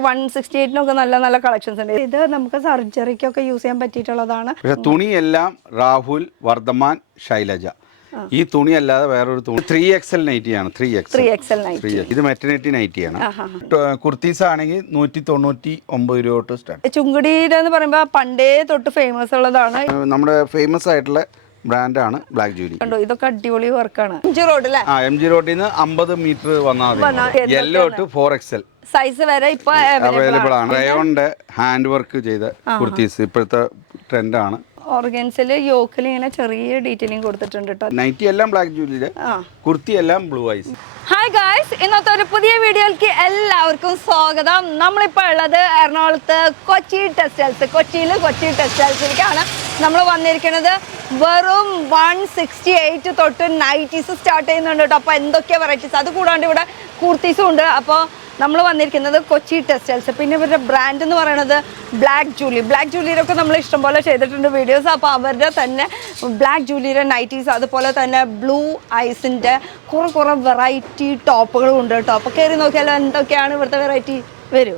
168 നല്ല നല്ല കളക്ഷൻസ് ഉണ്ട്. ഇത് നമുക്ക് സർജറിക്കൊക്കെ യൂസ് ചെയ്യാൻ പറ്റിയിട്ടുള്ളതാണ്. തുണിയെല്ലാം രാഹുൽ, വർദ്ധമാൻ, ശൈലജ. ഈ തുണി അല്ലാതെ വേറൊരു തുണി 3XL നൈറ്റിയാണ്. 3XL nighty. ഇത് മെറ്റർനിറ്റി നൈറ്റിയാണ്. കുർത്തീസ് ആണെങ്കിൽ 199 രൂപ തൊട്ട് സ്റ്റാർട്ട്. ചുങ്കുടിയുടെ എന്ന് പറയുമ്പോൾ പണ്ടേ തൊട്ട് ഫേമസ് ഉള്ളതാണ്. നമ്മുടെ ഫേമസ് ആയിട്ടുള്ള ബ്രാൻഡാണ് ബ്ലാക്ക് ജൂലി. കണ്ടോ, ഇതൊക്കെ അടിപൊളി വർക്കാണ്. MG റോഡ് അല്ലേ? MG റോഡിൽ നിന്ന് 50 മീറ്റർ വന്നാൽ മതി. യെല്ലോ ടു 4XL സൈസ് വരെ ഇപ്പൊ അവൈലബിൾ ആണ്. റയോണിന്റെ ഹാൻഡ് വർക്ക് ചെയ്ത കുർത്തീസ് ഇപ്പോഴത്തെ ട്രെൻഡാണ്. ഓർഗൻസില് യോക്കിൽ ഇങ്ങനെ ചെറിയ ഡീറ്റെയിലിംഗ് കൊടുത്തിട്ടുണ്ട് കേട്ടോ. നൈറ്റി എല്ലാം ബ്ലാക്ക് ജൂലിയുടെ, കുർത്തി എല്ലാം ബ്ലൂ ഐസ്. ഹായ് ഗായ്സ്, ഇന്നത്തെ ഒരു പുതിയ വീഡിയോയിലേക്ക് എല്ലാവർക്കും സ്വാഗതം. നമ്മളിപ്പോൾ ഉള്ളത് എറണാകുളത്ത് കൊച്ചി ടെക്സ്റ്റൈൽസിലേക്കാണ് നമ്മൾ വന്നിരിക്കുന്നത്. വെറും 168 തൊട്ട് നൈറ്റീസ് സ്റ്റാർട്ട് ചെയ്യുന്നുണ്ട് കേട്ടോ. അപ്പോൾ എന്തൊക്കെയാണ് വെറൈറ്റീസ്, അത് കൂടാണ്ട് ഇവിടെ കുർത്തീസും ഉണ്ട്. അപ്പോൾ നമ്മൾ വന്നിരിക്കുന്നത് കൊച്ചി ടെക്സ്റ്റൈൽസ്. പിന്നെ ഇവരുടെ ബ്രാൻഡ് എന്ന് പറയുന്നത് ബ്ലാക്ക് ജൂലിയിലൊക്കെ നമ്മൾ ഇഷ്ടംപോലെ ചെയ്തിട്ടുണ്ട് വീഡിയോസ്. അപ്പോൾ അവരുടെ തന്നെ ബ്ലാക്ക് ജൂലിയുടെ നൈറ്റീസ്, അതുപോലെ തന്നെ ബ്ലൂ ഐസിൻ്റെ കുറേ വെറൈറ്റി ടോപ്പുകളും ഉണ്ട് കേട്ടോ. അപ്പോൾ കയറി നോക്കിയാലോ എന്തൊക്കെയാണ് ഇവിടുത്തെ വെറൈറ്റി. വരൂ,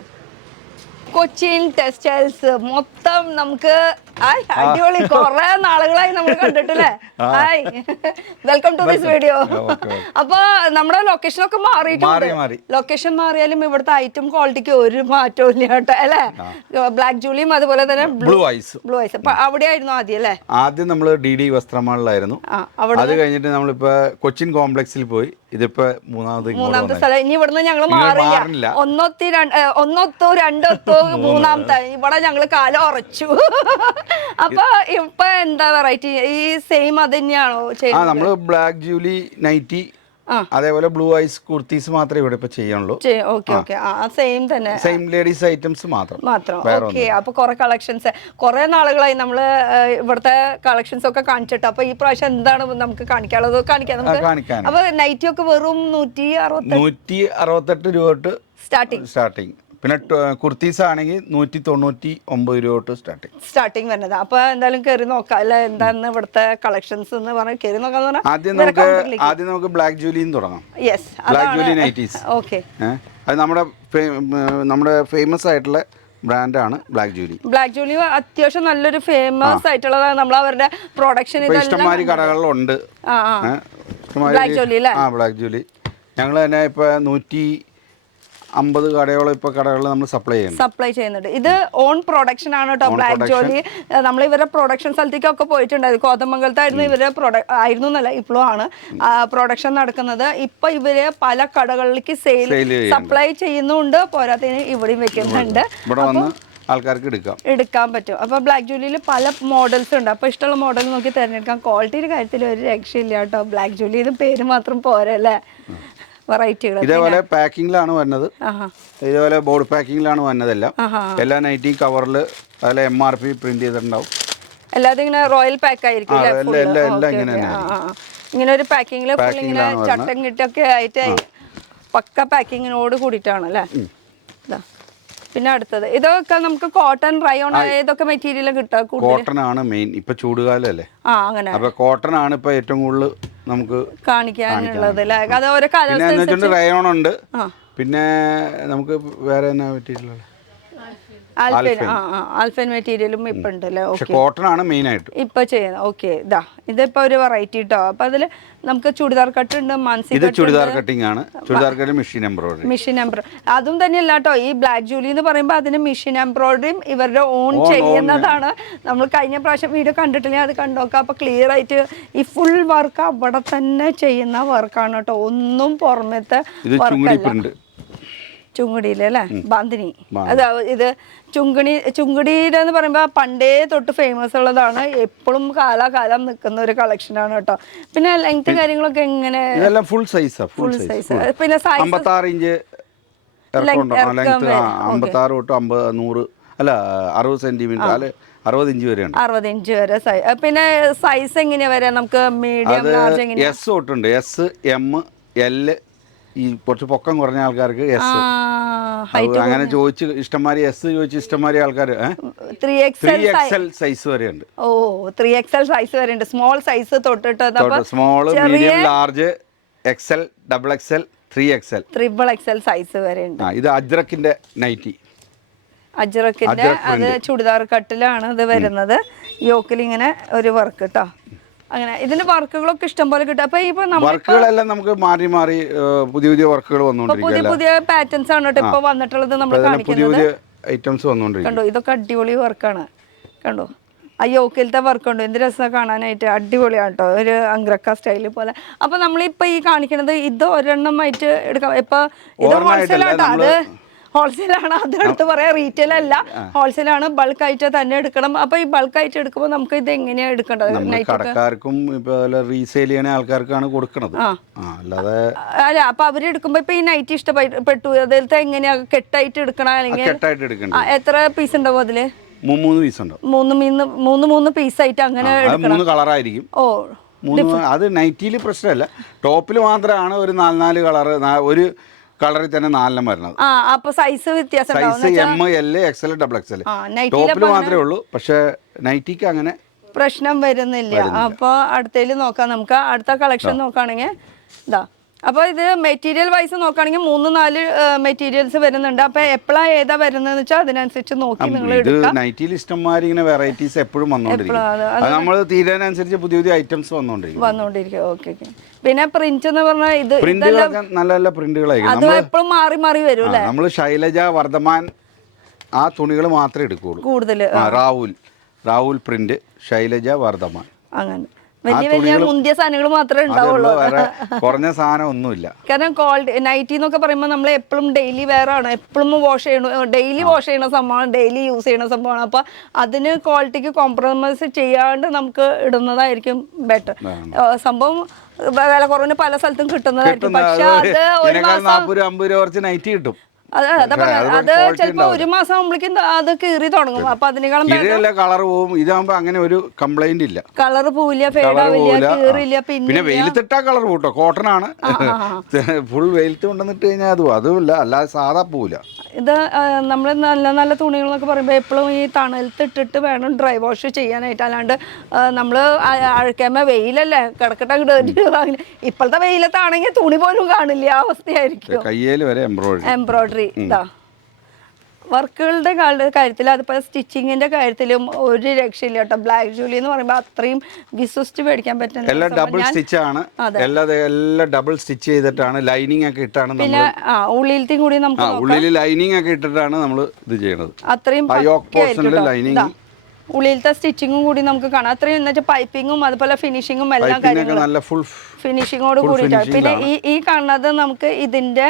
കൊച്ചിൻ ടെക്സ്റ്റൈൽസ് മൊത്തം നമുക്ക് അടിപൊളി. കുറെ നാളുകളായി നമ്മൾ കണ്ടിട്ടില്ലേ. Hi, welcome to this video. അപ്പൊ നമ്മുടെ ലൊക്കേഷൻ ഒക്കെ മാറിയിട്ടുണ്ട്. ലൊക്കേഷൻ മാറിയാലും ഇവിടുത്തെ ഐറ്റം ക്വാളിറ്റിക്ക് ഒരു മാറ്റവും ഇല്ല കേട്ടോ, അല്ലേ? ബ്ലാക്ക് ജൂലിയും അതുപോലെ തന്നെ ബ്ലൂ ഐസ് അവിടെ ആയിരുന്നു ആദ്യം, അല്ലേ? ആദ്യം നമ്മൾ DD വസ്ത്രമാളിലായിരുന്നു. അത് കഴിഞ്ഞിട്ട് നമ്മളിപ്പോ കൊച്ചിൻ കോംപ്ലക്സിൽ പോയി. ഇതിപ്പോ മൂന്നാമത്തെ സ്ഥലം. ഇനി ഇവിടുന്ന് ഞങ്ങൾ മാറില്ല. ഒന്നൊത്തോ രണ്ടൊത്തോ മൂന്നാമത്തെ ഇവിടെ ഞങ്ങള് കാലം ഉറച്ചു. അപ്പൊ ഇപ്പൊ എന്താ വെറൈറ്റി? ഈ സെയിം അത് തന്നെയാണോ ചെയ്യുന്നത്? നമ്മള് ബ്ലാക്ക് ജൂലി നൈറ്റി അതേപോലെ ബ്ലൂ ഐസ് കുർത്തീസ് മാത്രമേ ഇവിടെ ഇപ്പൊ ചെയ്യാനുള്ളൂ. സെയിം ലേഡീസ് ഐറ്റംസ് മാത്രം. ഓക്കെ. അപ്പൊ കുറെ കളക്ഷൻസ്, കുറെ നാളുകളായി നമ്മള് ഇവിടുത്തെ കളക്ഷൻസ് ഒക്കെ കാണിച്ചിട്ട്. അപ്പൊ ഈ പ്രാവശ്യം എന്താണ് നമുക്ക് കാണിക്കാനുള്ളത്? കാണിക്കാം നമുക്ക്. അപ്പൊ നൈറ്റി ഒക്കെ വെറും 168 രൂപ തൊട്ട് സ്റ്റാർട്ടിങ്. പിന്നെ കുർത്തീസ് ആണെങ്കിൽ 199 രൂപ തൊട്ട് സ്റ്റാർട്ടിങ് വരുന്നത്. അപ്പൊ എന്തായാലും കയറി നോക്കാം അല്ലെ, എന്താണ് ഇവിടുത്തെ കളക്ഷൻസ് എന്ന് പറഞ്ഞാൽ കയറി നോക്കാന്ന് പറഞ്ഞാൽ ആദ്യം നമുക്ക് ബ്ലാക്ക് ജൂലിയിൽ തുടങ്ങാം. Black Julie nighties. ഓക്കെ. അത് നമ്മുടെ ഫേമസ് ആയിട്ടുള്ള ബ്രാൻഡാണ് ബ്ലാക്ക് ജൂലി. അത്യാവശ്യം നല്ലൊരു ഫേമസ് ആയിട്ടുള്ളതാണ്. നമ്മൾ അവരുടെ പ്രൊഡക്ഷൻ ഇഷ്ടംമാതിരി കടകളിലുണ്ട് ബ്ലാക്ക് ജൂലി. ഞങ്ങൾ തന്നെ ഇപ്പൊ 150 കടയോളം ഇപ്പൊ കടകളിൽ നമ്മൾ സപ്ലൈ ചെയ്യുന്നുണ്ട്. ഇത് ഓൺ പ്രൊഡക്ഷൻ ആണ് കേട്ടോ ബ്ലാക്ക് ജോലി. നമ്മൾ ഇവരുടെ പ്രൊഡക്ഷൻ സ്ഥലത്തേക്കൊക്കെ പോയിട്ടുണ്ടായിരുന്നു. കോതമംഗലത്തായിരുന്നു ഇവരുടെ ആയിരുന്നു എന്നല്ല, ഇപ്പോഴും ആണ് പ്രൊഡക്ഷൻ നടക്കുന്നത്. ഇപ്പൊ ഇവര് പല കടകളിലേക്ക് സപ്ലൈ ചെയ്യുന്നുണ്ട്. പോരാത്തതിന് ഇവിടെയും വെക്കുന്നുണ്ട്. ആൾക്കാർക്ക് എടുക്കാൻ പറ്റും. അപ്പൊ ബ്ലാക്ക് ജൂലിയിൽ പല മോഡൽസ് ഉണ്ട്. അപ്പൊ ഇഷ്ടമുള്ള മോഡൽ നോക്കി തിരഞ്ഞെടുക്കാം. ക്വാളിറ്റിയുടെ കാര്യത്തിൽ ഒരു രക്ഷയില്ല കേട്ടോ. ബ്ലാക്ക് ജൂലി ഇത് പേര് മാത്രം പോരല്ലേ, വെറൈറ്റികൾ. ഇതേപോലെ പാക്കിങ്ങിലാണ് വന്നത്. ഇതേപോലെ ബോർഡ് പാക്കിങ്ങിലാണ് വന്നതെല്ലാം. എല്ലാ നൈറ്റി കവറിൽ അതിൽ MRP പ്രിന്റ് ചെയ്തിട്ടുണ്ടാവും. എല്ലാതും ഇങ്ങനെ റോയൽ പാക്ക് ആയിരിക്കും. ഇങ്ങനെ ഒരു പാക്കിങ്ങിൽ ഇങ്ങനെ ചട്ടം കിട്ടൊക്കെ ആയിട്ട് പക്ക പാക്കിങ്ങിനോട് കൂടിയിട്ടാണ് അല്ലേ. പിന്നെ അടുത്തത് ഇതൊക്കെ നമുക്ക് കോട്ടൺ, റയോൺ, ഏതൊക്കെ മെറ്റീരിയൽ കിട്ടുക? കോട്ടൺ ആണ് മെയിൻ. ഇപ്പൊ ചൂടുകാലം അല്ലേ, അങ്ങനെ. അപ്പൊ കോട്ടൺ ആണ് ഇപ്പൊ ഏറ്റവും കൂടുതൽ നമുക്ക് കാണിക്കാനുള്ളത്. റയോൺ ഉണ്ട്. പിന്നെ നമുക്ക് വേറെ എന്നാ മെറ്റീരിയൽ? ആൽഫൈൻ മെറ്റീരിയലും ഇപ്പൊ ഉണ്ടല്ലോ. കോട്ടൺ ആണ് മെയിൻ ആയിട്ട് ഇപ്പൊ ചെയ്യുന്നത്. ഓക്കെ. ഇതിപ്പോ ഒരു വെറൈറ്റി കേട്ടോ. അപ്പൊ അതില് നമുക്ക് ചുടിദാർ കട്ട് ഉണ്ട്, ചുടിദാർ കട്ടിംഗ് ആണ്. ചുടിദാർ കട്ട് മെഷീൻ എംബ്രോയിഡറി അതും തന്നെയല്ല കേട്ടോ. ഈ ബ്ലാക്ക് ജൂലി എന്ന് പറയുമ്പോൾ അതിന് മെഷീൻ എംബ്രോയിഡറിയും ഇവരുടെ ഓൺ ചെയ്യുന്നതാണ്. നമ്മൾ കഴിഞ്ഞ പ്രാവശ്യം വീഡിയോ കണ്ടിട്ടില്ലെങ്കിൽ അത് കണ്ടോക്കാം. അപ്പൊ ക്ലിയർ ആയിട്ട് ഈ ഫുൾ വർക്ക് അവിടെ തന്നെ ചെയ്യുന്ന വർക്കാണ് കേട്ടോ. ഒന്നും പുറമത്തെ വർക്കല്ല. ചുങ്കുടിയിലല്ലേ, ബാന്തിനി. ഇത് ചുങ്കുടിയുടെ എന്ന് പറയുമ്പോൾ പണ്ടേ തൊട്ട് ഫേമസ് ഉള്ളതാണ്. എപ്പോഴും കാലാകാലം നിൽക്കുന്ന ഒരു കളക്ഷനാണ് കേട്ടോ. പിന്നെ ലെങ്ത് കാര്യങ്ങളൊക്കെ എങ്ങനെ? Full size. പിന്നെ 56 ഇഞ്ച് 56 തൊട്ട് 100 അല്ല 60 സെന്റിമീറ്റർ 60 ഇഞ്ച് വരെയാണ്. 60 ഇഞ്ച് വരെ. പിന്നെ സൈസ് എങ്ങനെയാ വരാ നമുക്ക്? മീഡിയം, ലാർജ് എങ്ങനെയാ? S തൊട്ടുണ്ട്. S, M, L. ഈ കുറച്ച് പൊക്കം കുറഞ്ഞ ആൾക്കാർക്ക് അങ്ങനെ ചോദിച്ച് ഇഷ്ടംമാതിരി ചോദിച്ച് ഇഷ്ടംമാതിരി ആൾക്കാർ 3XL സൈസ് വരെ ഉണ്ട്. 3XL സൈസ് വരെ ഉണ്ട്. സ്മോൾ സൈസ് തൊട്ടിട്ട് small, medium, large, XL, XXL, 3XL, XXL size വരെ ഉണ്ട്. ഇത് അജ്രക്കിന്റെ നൈറ്റി. അജ്രക്കിന്റെ അത് ചുടിദാർ കട്ടിലാണ് ഇത് വരുന്നത്. യോക്കിൽ ഇങ്ങനെ ഒരു വർക്ക് കേട്ടോ. അങ്ങനെ ഇതിന്റെ വർക്കുകളൊക്കെ ഇഷ്ടം പോലെ കിട്ടും. അപ്പൊ ഇപ്പൊ വർക്കുകളെല്ലാം നമുക്ക് മാറി മാറി പുതിയ പുതിയ വർക്കുകൾ വന്നുകൊണ്ടിരിക്കുകയാണ്. പുതിയ പാറ്റേൺസ് ആണ് കേട്ടോ ഇപ്പൊ വന്നിട്ടുള്ളത്. നമ്മൾ കാണിക്കുന്നത് ഐറ്റംസ് വന്നുകൊണ്ടിരിക്കും. കണ്ടോ, ഇതൊക്കെ അടിപൊളി വർക്കാണ്. കണ്ടോ ആ യോക്കിലത്തെ വർക്ക് ഉണ്ട്, എന്ത് രസമാണ് കാണാനായിട്ട്. അടിപൊളിയാണ് കേട്ടോ, ഒരു അംഗ്രക്ക സ്റ്റൈല് പോലെ. അപ്പൊ നമ്മളിപ്പോ ഈ കാണിക്കുന്നത് ഇത് ഒരെണ്ണമായിട്ട് എടുക്കാം. ഇപ്പൊ ഇത് ഹോൾസെയിലാട്ടോ, അത് ഹോൾസെയിലാണ്, അത് എടുത്ത് പറയാം. റീറ്റെയിൽ അല്ല, ഹോൾസെയിലാണ്. ബൾക്കായിട്ട് തന്നെ എടുക്കണം. അപ്പൊ ഈ ബൾക്കായിട്ട് എടുക്കുമ്പോൾ നമുക്ക് ഇത് എങ്ങനെയാ എടുക്കേണ്ടത്? കടക്കാർക്കും റീസെയിൽ ചെയ്യുന്ന ആൾക്കാർക്കാണ് കൊടുക്കുന്നത്. അല്ലാതെ അല്ല, അപ്പൊ അവരെടുക്കുമ്പോ ഇപ്പൊ ഈ നൈറ്റ് ഇഷ്ടപ്പെട്ടു, അതിലത്തെ എങ്ങനെയാ കെട്ടായിട്ട് എടുക്കണം അല്ലെങ്കിൽ എത്ര പീസ് ഉണ്ടാവും അതില്? 3 പീസ് ഉണ്ടാവും. 3 പീസായിട്ട് അങ്ങനെ 3 കളറായിരിക്കും. ഓ, അത് നൈറ്റിയിൽ പ്രശ്നമല്ല, ടോപ്പിൽ മാത്രമാണ് ഒരു 4 കളർ, ഒരു കളറിൽ തന്നെ 4 വരുന്നത്. അപ്പൊ സൈസ് വ്യത്യാസം, size M, L, XL, double XL ടോപ്പിൽ മാത്രമേ ഉള്ളൂ. പക്ഷെ നൈറ്റിക്ക് അങ്ങനെ പ്രശ്നം വരുന്നില്ല. അപ്പൊ അടുത്തേല് നോക്കാം, നമുക്ക് അടുത്ത കളക്ഷൻ നോക്കുകയാണെങ്കിൽ ഇതാ. അപ്പോൾ ഇത് മെറ്റീരിയൽ വൈസ് നോക്കുകയാണെങ്കിൽ 3-4 മെറ്റീരിയൽസ് വരുന്നുണ്ട്. അപ്പോൾ എപ്പോഴാണ് ഏതാ വരുന്നതെന്ന് വെച്ചാൽ അതിനനുസരിച്ച് നോക്കി നിങ്ങൾ എടുക്കുക. നൈറ്റിയിൽ ഇഷ്ടംമാതിരി ഇങ്ങനെ വെറൈറ്റീസ് എപ്പോഴും വന്നുകൊണ്ടിരിക്കും. നമ്മൾ തീരാനനുസരിച്ച് പുതിയ പുതിയ ഐറ്റംസ് വന്നുകൊണ്ടിരിക്കും. ഓക്കെ. പിന്നെ പ്രിന്റ് എന്ന് പറഞ്ഞാൽ ഇത് നല്ല നല്ല പ്രിന്റുകളായിരിക്കും. അത് എപ്പോഴും മാറി മാറി വരും അല്ലേ? നമ്മൾ ശൈലജ, വർദ്ധമാൻ ആ തുണികൾ മാത്രമേ എടുക്കുകയുള്ളൂ കൂടുതൽ. രാഹുൽ പ്രിന്റ്, ശൈലജ, വർദ്ധമാൻ, അങ്ങനെ വലിയ വലിയ മുന്തിയ സാധനങ്ങൾ മാത്രമേ ഉണ്ടാവുള്ളൂ. കുറഞ്ഞ സാധനം ഒന്നുമില്ല. കാരണം ക്വാളിറ്റി നൈറ്റി എന്നൊക്കെ പറയുമ്പോൾ നമ്മൾ എപ്പോഴും ഡെയിലി വെയർ ആണ്, എപ്പോഴും വാഷ് ചെയ്യണം, ഡെയിലി വാഷ് ചെയ്യുന്ന സംഭവമാണ്, ഡെയിലി യൂസ് ചെയ്യുന്ന സംഭവമാണ്. അപ്പൊ അതിന് ക്വാളിറ്റിക്ക് കോംപ്രമൈസ് ചെയ്യാണ്ട് നമുക്ക് ഇടുന്നതായിരിക്കും ബെറ്റർ. സംഭവം വില കുറവിന് പല സ്ഥലത്തും കിട്ടുന്നതായിരിക്കും. പക്ഷെ അത് ഒരു മാസം 40-50 രൂപ കുറച്ച് നൈറ്റി കിട്ടും. അത് ചിലപ്പോ ഒരു മാസം ആകുമ്പോഴേക്കും അത് കീറി തുടങ്ങും. അപ്പൊ അതിനേക്കാളും കളർ പോവും. ഇതാകുമ്പോ അങ്ങനെ ഒരു കംപ്ലൈന്റ് ഇല്ല, കളർ പോവില്ല, ഫേഡ് ആവില്ല, കീറില്ല. പിന്നെ വെയിലത്തിട്ടാ കളർ പോട്ടോ, കോട്ടൺ ആണ്. ഫുൾ വെയിലത്ത് കൊണ്ടുവന്നിട്ട് കഴിഞ്ഞാൽ അതുമില്ല, അല്ലാതെ സാധാ പോവില്ല. ഇത് നമ്മൾ നല്ല നല്ല തുണികളെന്നൊക്കെ പറയുമ്പോൾ എപ്പോഴും ഈ തണലത്തിട്ടിട്ട് വേണം ഡ്രൈ വാഷ് ചെയ്യാനായിട്ട്. അല്ലാണ്ട് നമ്മൾ അഴക്കാമ വെയിലല്ലേ കിടക്കട്ടെ ഇപ്പോഴത്തെ വെയിലത്താണെങ്കിൽ തുണി പോലും കാണില്ല, ആ അവസ്ഥയായിരിക്കും. കയ്യേല് വരെ എംബ്രോയിഡറി ഇതാ. വർക്കുകളുടെ കാര്യത്തിൽ അതുപോലെ സ്റ്റിച്ചിങ്ങിന്റെ കാര്യത്തിലും ഒരു രക്ഷയില്ല കേട്ടോ. ബ്ലാക്ക് ജൂലി എന്ന് പറയുമ്പോൾ അത്രയും വിശ്വസിച്ച് മേടിക്കാൻ പറ്റുന്ന എല്ലാം ഡബിൾ സ്റ്റിച്ച് ആണ്. എല്ലാം ഡബിൾ സ്റ്റിച്ച് ചെയ്തിട്ടാണ്, ലൈനിങ് ഒക്കെ ഇട്ടാണ്. പിന്നെ ഉള്ളിലത്തെയും കൂടി നമുക്ക് ഉള്ളിൽ ലൈനിങ് ഒക്കെ ഇട്ടിട്ടാണ് നമ്മൾ ഇത് ചെയ്യുന്നത്. അത്രയും ഉള്ളിലത്തെ സ്റ്റിച്ചിങ്ങും കൂടി നമുക്ക് കാണാം. അത്രയും എന്ന് വെച്ചാൽ പൈപ്പിങ്ങും അതുപോലെ ഫിനിഷിങ്ങും എല്ലാ കാര്യങ്ങളും ഫിനിഷിങ്ങോട് കൂടിയിട്ടാണ്. പിന്നെ ഈ കാണുന്നത് നമുക്ക് ഇതിന്റെ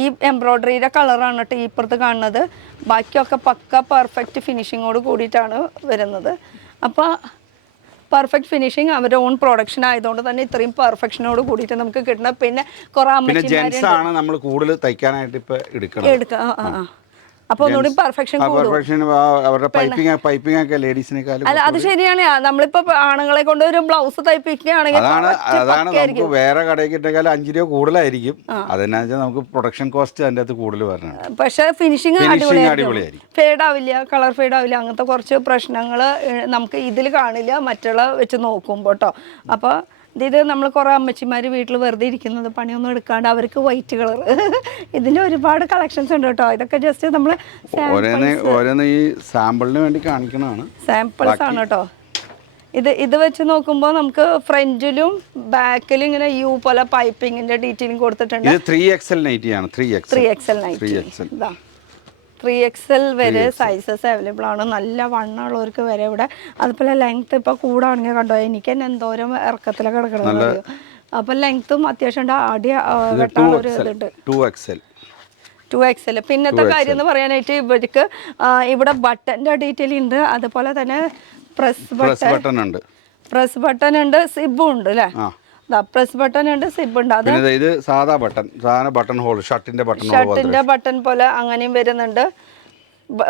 ഈ എംബ്രോയിഡറിയുടെ കളറാണ് കേട്ടോ ഈ ഇപ്പുറത്ത് കാണുന്നത്. ബാക്കിയൊക്കെ പക്ക പെർഫെക്റ്റ് ഫിനിഷിങ്ങോട് കൂടിയിട്ടാണ് വരുന്നത്. അപ്പോൾ പെർഫെക്റ്റ് ഫിനിഷിങ് അവരുടെ ഓൺ പ്രൊഡക്ഷൻ ആയതുകൊണ്ട് തന്നെ ഇത്രയും പെർഫെക്ഷനോട് കൂടിയിട്ട് നമുക്ക് കിട്ടണം. പിന്നെ കുറെ അമ്മച്ചിമാരുണ്ട് നമ്മൾ കൂടുതൽ തയ്ക്കാനായിട്ട് ഇപ്പൊ എടുക്കാം. അപ്പൊ ഒന്നുകൂടി പെർഫെക്ഷൻ അല്ല, അത് ശരിയാണ്. നമ്മളിപ്പോ ആണുങ്ങളെ കൊണ്ട് ഒരു ബ്ലൗസ് തയ്പ്പിക്കുകയാണെങ്കിൽ വേറെ കടയിൽ കിട്ടിയാൽ 5 രൂപ കൂടുതലായിരിക്കും. അതെന്നാ നമുക്ക് പ്രൊഡക്ഷൻ കോസ്റ്റ് അതിന്റെ അകത്ത് കൂടുതൽ വരണം. പക്ഷെ ഫിനിഷിങ് അടിപൊളിയായിരിക്കും, ഫേഡ് ആവില്ല, കളർ ഫേഡ് ആവില്ല. അങ്ങനത്തെ കുറച്ച് പ്രശ്നങ്ങൾ നമുക്ക് ഇതിൽ കാണില്ല മറ്റുള്ള വെച്ച് നോക്കുമ്പോൾ കേട്ടോ. അപ്പൊ ഇത് നമ്മൾ കുറേ അമ്മച്ചിമാർ വീട്ടിൽ വെറുതെ ഇരിക്കുന്നത്, പണിയൊന്നും എടുക്കാണ്ട് അവർക്ക് വൈറ്റ് കളർ. ഇതിൻ്റെ ഒരുപാട് കളക്ഷൻസ് ഉണ്ട് കേട്ടോ. ഇതൊക്കെ ജസ്റ്റ് നമ്മൾ സാമ്പിളിന് വേണ്ടി കാണിക്കണതാണ്, സാമ്പിൾസ് ആണ് കേട്ടോ. ഇത് വെച്ച് നോക്കുമ്പോൾ നമുക്ക് ഫ്രണ്ടിലും ബാക്കിലും ഇങ്ങനെ യു പോലെ പൈപ്പിങ്ങിന്റെ ഡീറ്റെയിലിംഗ് കൊടുത്തിട്ടുണ്ട്. 3XL നൈറ്റിയാണ്. 3XL നൈറ്റി 3XL വരെ സൈസസ് അവൈലബിൾ ആണ്. നല്ല വണ്ണമുള്ളവർക്ക് വരെ ഇവിടെ. അതുപോലെ ലെങ്ത് ഇപ്പോൾ കൂടാണെങ്കിൽ കണ്ടോ, എനിക്ക് തന്നെ എന്തോരം ഇറക്കത്തിലൊക്കെ കിടക്കണത്. അപ്പം ലെങ്ത്തും അത്യാവശ്യം ആടി വെട്ടാനുള്ള ഒരു ഇതുണ്ട്. 2XL. പിന്നത്തെ കാര്യം എന്ന് പറയാനായിട്ട് ഇവർക്ക് ഇവിടെ ബട്ടൻ്റെ ഡീറ്റെയിൽ ഉണ്ട്. അതുപോലെ തന്നെ പ്രസ് ബട്ടൺ ഉണ്ട്, സിബും ഉണ്ട് അല്ലേ? പ്രസ് ബട്ടൺ ഉണ്ട്, സിബ് ഉണ്ട്. അത് ഇത് സാധാ ബട്ടൺ ഹോൾ, ഷർട്ടിന്റെ ബട്ടൺ പോലെ അങ്ങനെയും വരുന്നുണ്ട്.